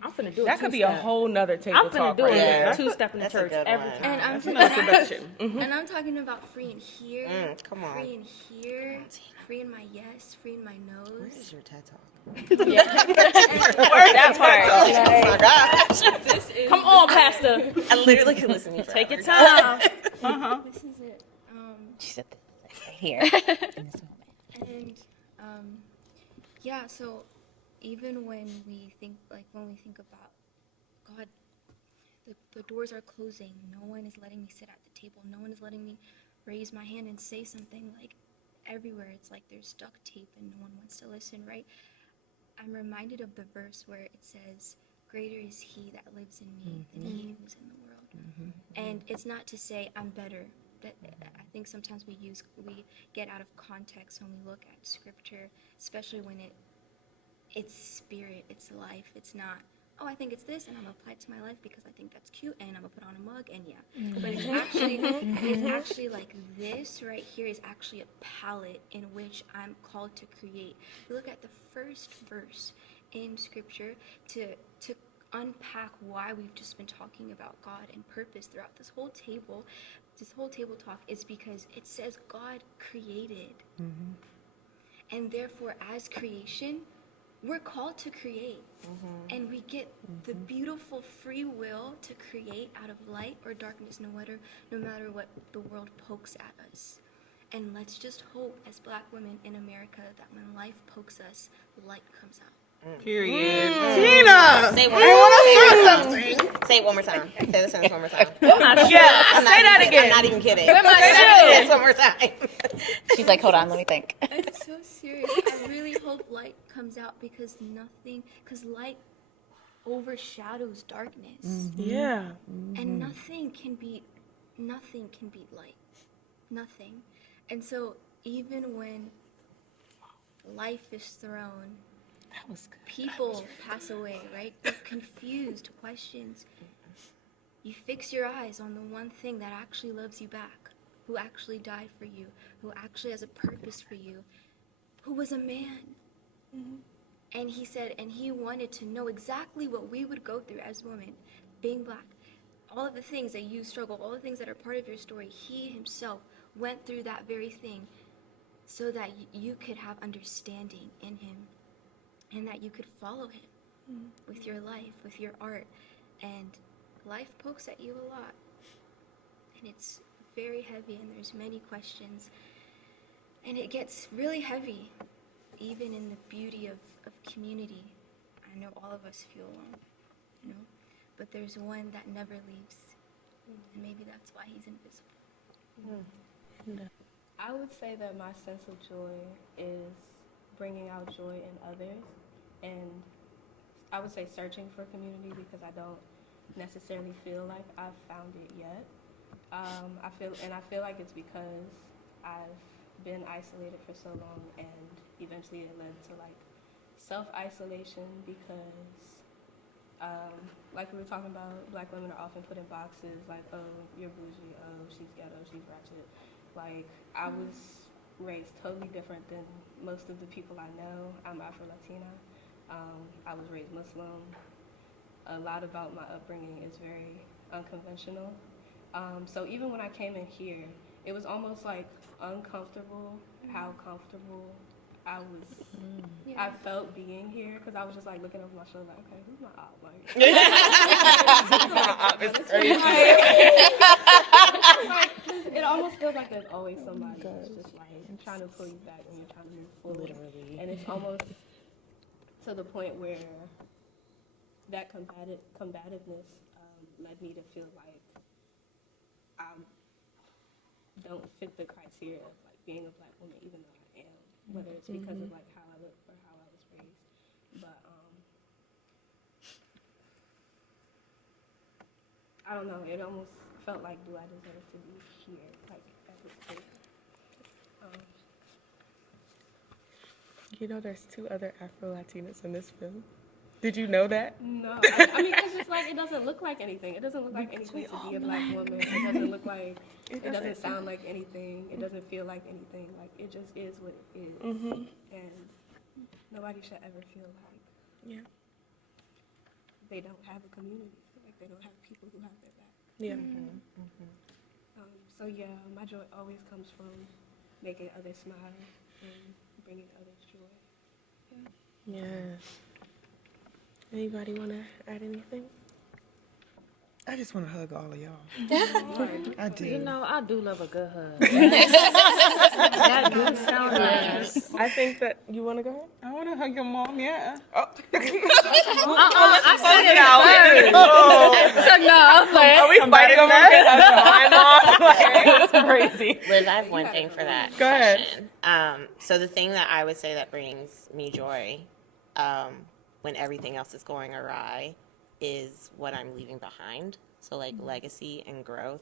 I'm finna do That could be a whole nother table I'm finna talk do right a there. two-step in the That's a church good every one. time. And I'm Production. and I'm talking about free in here, Come on. free in here, free in my yes, free in my Where nose. is your TED Talk? That part. Oh my gosh. Come on, Pastor. I literally could listen to you Take your forever. time. This is it. She said this right here in this moment. And yeah, so even when we think about God, the doors are closing. No one is letting me sit at the table. No one is letting me raise my hand and say something. Like, everywhere it's like there's duct tape and no one wants to listen, right? I'm reminded of the verse where it says, greater is he that lives in me than he who's in the world. And it's not to say I'm better. That I think sometimes we get out of context when we look at scripture, especially when it's spirit, it's life. It's not, oh, I think it's this, and I'm gonna apply it to my life because I think that's cute, and I'm gonna put on a mug, and yeah. But it's actually like this right here is actually a palette in which I'm called to create. You look at the first verse in scripture to unpack why we've just been talking about God and purpose throughout this whole table talk, is because it says God created. And therefore, as creation, we're called to create. And we get the beautiful free will to create out of light or darkness, no matter what the world pokes at us. And let's just hope, as Black women in America, that when life pokes us, light comes out. Period. Gina! Say it one more time. Say the sentence one more time. Say that again. I'm not even kidding. Say that sentence one more time. She's like, hold on, let me think. I'm so serious. I really hope light comes out because light overshadows darkness. Yeah. And nothing can beat light. Nothing. And so even when life is thrown, That was good. people pass away, right? They're confused questions. You fix your eyes on the one thing that actually loves you back, who actually died for you, who actually has a purpose for you, who was a man. And he said, and he wanted to know exactly what we would go through as women, being Black. All of the things that you struggle, all the things that are part of your story, he himself went through that very thing so that you could have understanding in him and that you could follow him with your life, with your art. And life pokes at you a lot. And it's very heavy and there's many questions. And it gets really heavy, even in the beauty of community. I know all of us feel alone, you know, but there's one that never leaves. And maybe that's why he's invisible. I would say that my sense of joy is bringing out joy in others, and I would say searching for community because I don't necessarily feel like I've found it yet. I feel like it's because I've been isolated for so long, and eventually it led to like self-isolation because, like we were talking about, Black women are often put in boxes like, oh, you're bougie, oh, she's ghetto, she's ratchet. Like, I was raised totally different than most of the people I know. I'm Afro-Latina. I was raised Muslim. A lot about my upbringing is very unconventional. So even when I came in here, it was almost like uncomfortable how comfortable I was. I felt being here because I was just like looking over my shoulder like, okay, who's my op? Like, it almost feels like there's always somebody that's just like trying to pull you back when you're trying to move forward. Literally. And it's almost to the point where that combativeness led me to feel like I don't fit the criteria of like being a Black woman, even though I am, whether it's because of like how I look or how I was raised. But I don't know. It almost felt like, do I deserve to be here, like at this table? You know, there's 2 other Afro-Latinas in this film. Did you know that? No, I mean, it's just like, it doesn't look like anything. It doesn't look like anything to be a Black woman. It doesn't look like, it doesn't sound like anything. It doesn't feel like anything. Like, it just is what it is. And nobody should ever feel like they don't have a community. Like, they don't have people who have their back. Yeah. So yeah, my joy always comes from making others smile and bringing others joy. Yeah. Anybody want to add anything? I just want to hug all of y'all. I do. You know, I do love a good hug. That do sound nice. I think that you want to go ahead. I want to hug your mom, yeah. I said it out. So no, I'm like, Are we fighting over this? That's crazy. Liz, I have one thing for that Go ahead. question. So the thing that I would say that brings me joy when everything else is going awry is what I'm leaving behind. So like legacy and growth.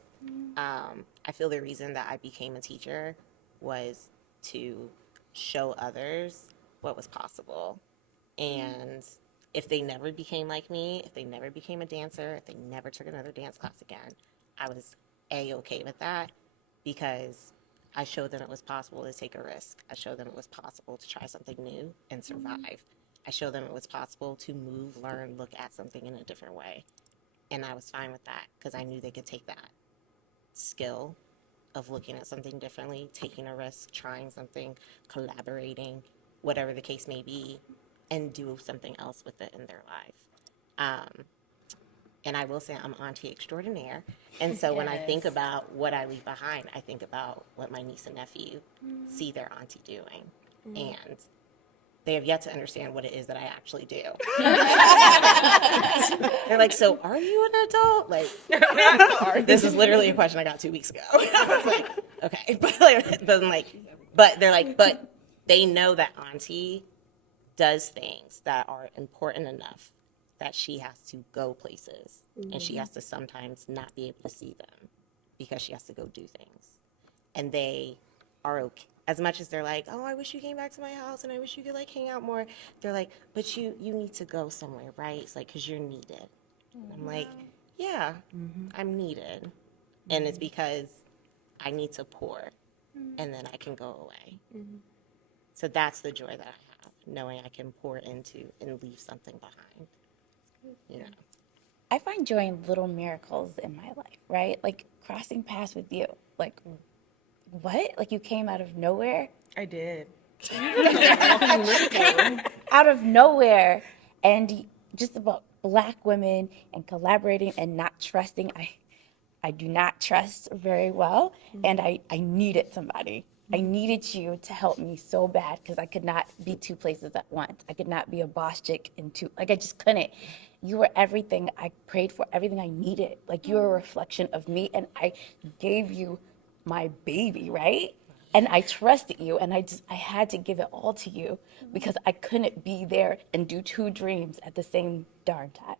I feel the reason that I became a teacher was to show others what was possible. And if they never became like me, if they never became a dancer, if they never took another dance class again, I was A-okay with that because I showed them it was possible to take a risk. I showed them it was possible to try something new and survive. I showed them it was possible to move, learn, look at something in a different way. And I was fine with that because I knew they could take that skill of looking at something differently, taking a risk, trying something, collaborating, whatever the case may be, and do something else with it in their life. And I will say I'm auntie extraordinaire. And so when I think about what I leave behind, I think about what my niece and nephew see their auntie doing. And they have yet to understand what it is that I actually do. They're like, so are you an adult? Like, this is literally a question I got 2 weeks ago. I was like, okay. But they're like, but they know that auntie does things that are important enough that she has to go places and she has to sometimes not be able to see them because she has to go do things. And they are okay. As much as they're like, oh, I wish you came back to my house and I wish you could like hang out more. They're like, but you need to go somewhere, right? It's like, because you're needed. And I'm like, yeah, I'm needed. And it's because I need to pour and then I can go away. So that's the joy that I have, knowing I can pour into and leave something behind. You know. I find joy in little miracles in my life, right? Like crossing paths with you. Like, what? Like you came out of nowhere? I did. Out of nowhere. And just about Black women and collaborating and not trusting. I do not trust very well. And I needed somebody. I needed you to help me so bad because I could not be 2 places at once. I could not be a boss chick in 2, like I just couldn't you were everything I prayed for, everything I needed. Like, you're a reflection of me, and I gave you my baby, right? And I trusted you, and I had to give it all to you because I couldn't be there and do two dreams at the same darn time.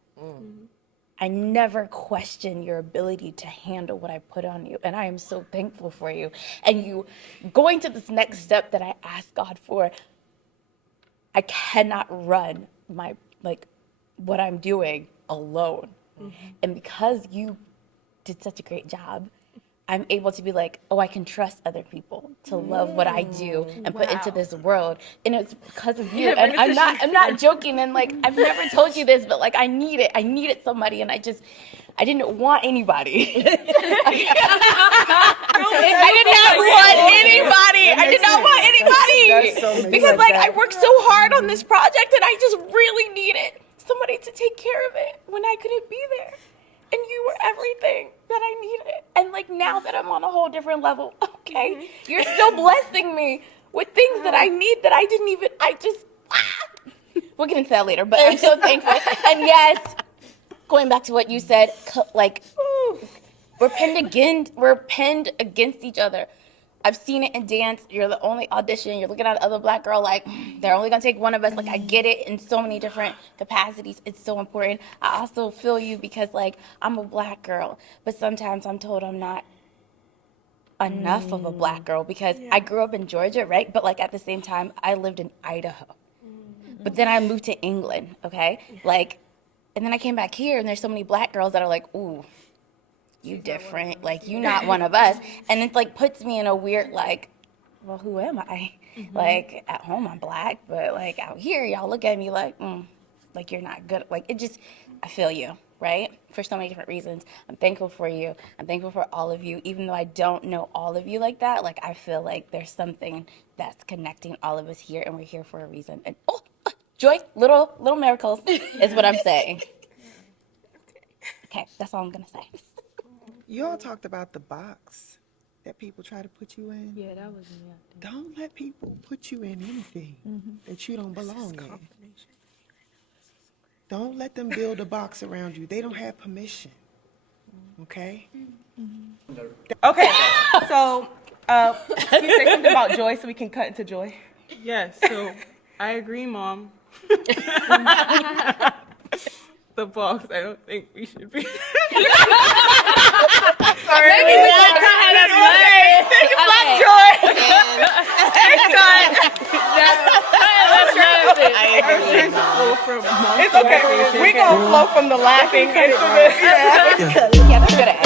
I never questioned your ability to handle what I put on you, and I am so thankful for you. And you going to this next step that I asked God for, I cannot run what I'm doing alone. And because you did such a great job, I'm able to be like, oh, I can trust other people to love what I do and put into this world. And it's because of you. And I'm not joking. And like, I've never told you this, but like, I needed somebody, and I didn't want anybody. I did not want anybody. Because like, I worked so hard on this project, and I just really needed somebody to take care of it when I couldn't be there. And you were everything that I needed. And like, now that I'm on a whole different level, okay, you're still blessing me with things that I need that I didn't even, we'll get into that later, but I'm so thankful. And yes, going back to what you said, like, we're pinned against each other. I've seen it in dance. You're the only audition. You're looking at another black girl like, they're only going to take one of us. Like, I get it in so many different capacities. It's so important. I also feel you because, like, I'm a black girl. But sometimes I'm told I'm not enough of a black girl because I grew up in Georgia, right? But, like, at the same time, I lived in Idaho. But then I moved to England, okay? Like, and then I came back here, and there's so many black girls that are like, ooh, you different, like, you not one of us. And it like puts me in a weird, like, well, who am I? Like, at home I'm black, but like out here y'all look at me like you're not good. Like, it just, I feel you, right? For so many different reasons. I'm thankful for you. I'm thankful for all of you. Even though I don't know all of you like that, like, I feel like there's something that's connecting all of us here, and we're here for a reason. And joy, little miracles is what I'm saying. Okay, that's all I'm gonna say. You all talked about the box that people try to put you in. Yeah, that was me. Don't let people put you in anything that you don't belong in. Don't let them build a box around you. They don't have permission. Okay? Okay, so can you say something about Joy so we can cut into Joy? Yes, so I agree, Mom. The box, I don't think we should be. Sorry. Maybe we should cut it as well. Take it back, Joy. It's done. It's okay. We're going to flow from the laughing into the... Yeah, that's good at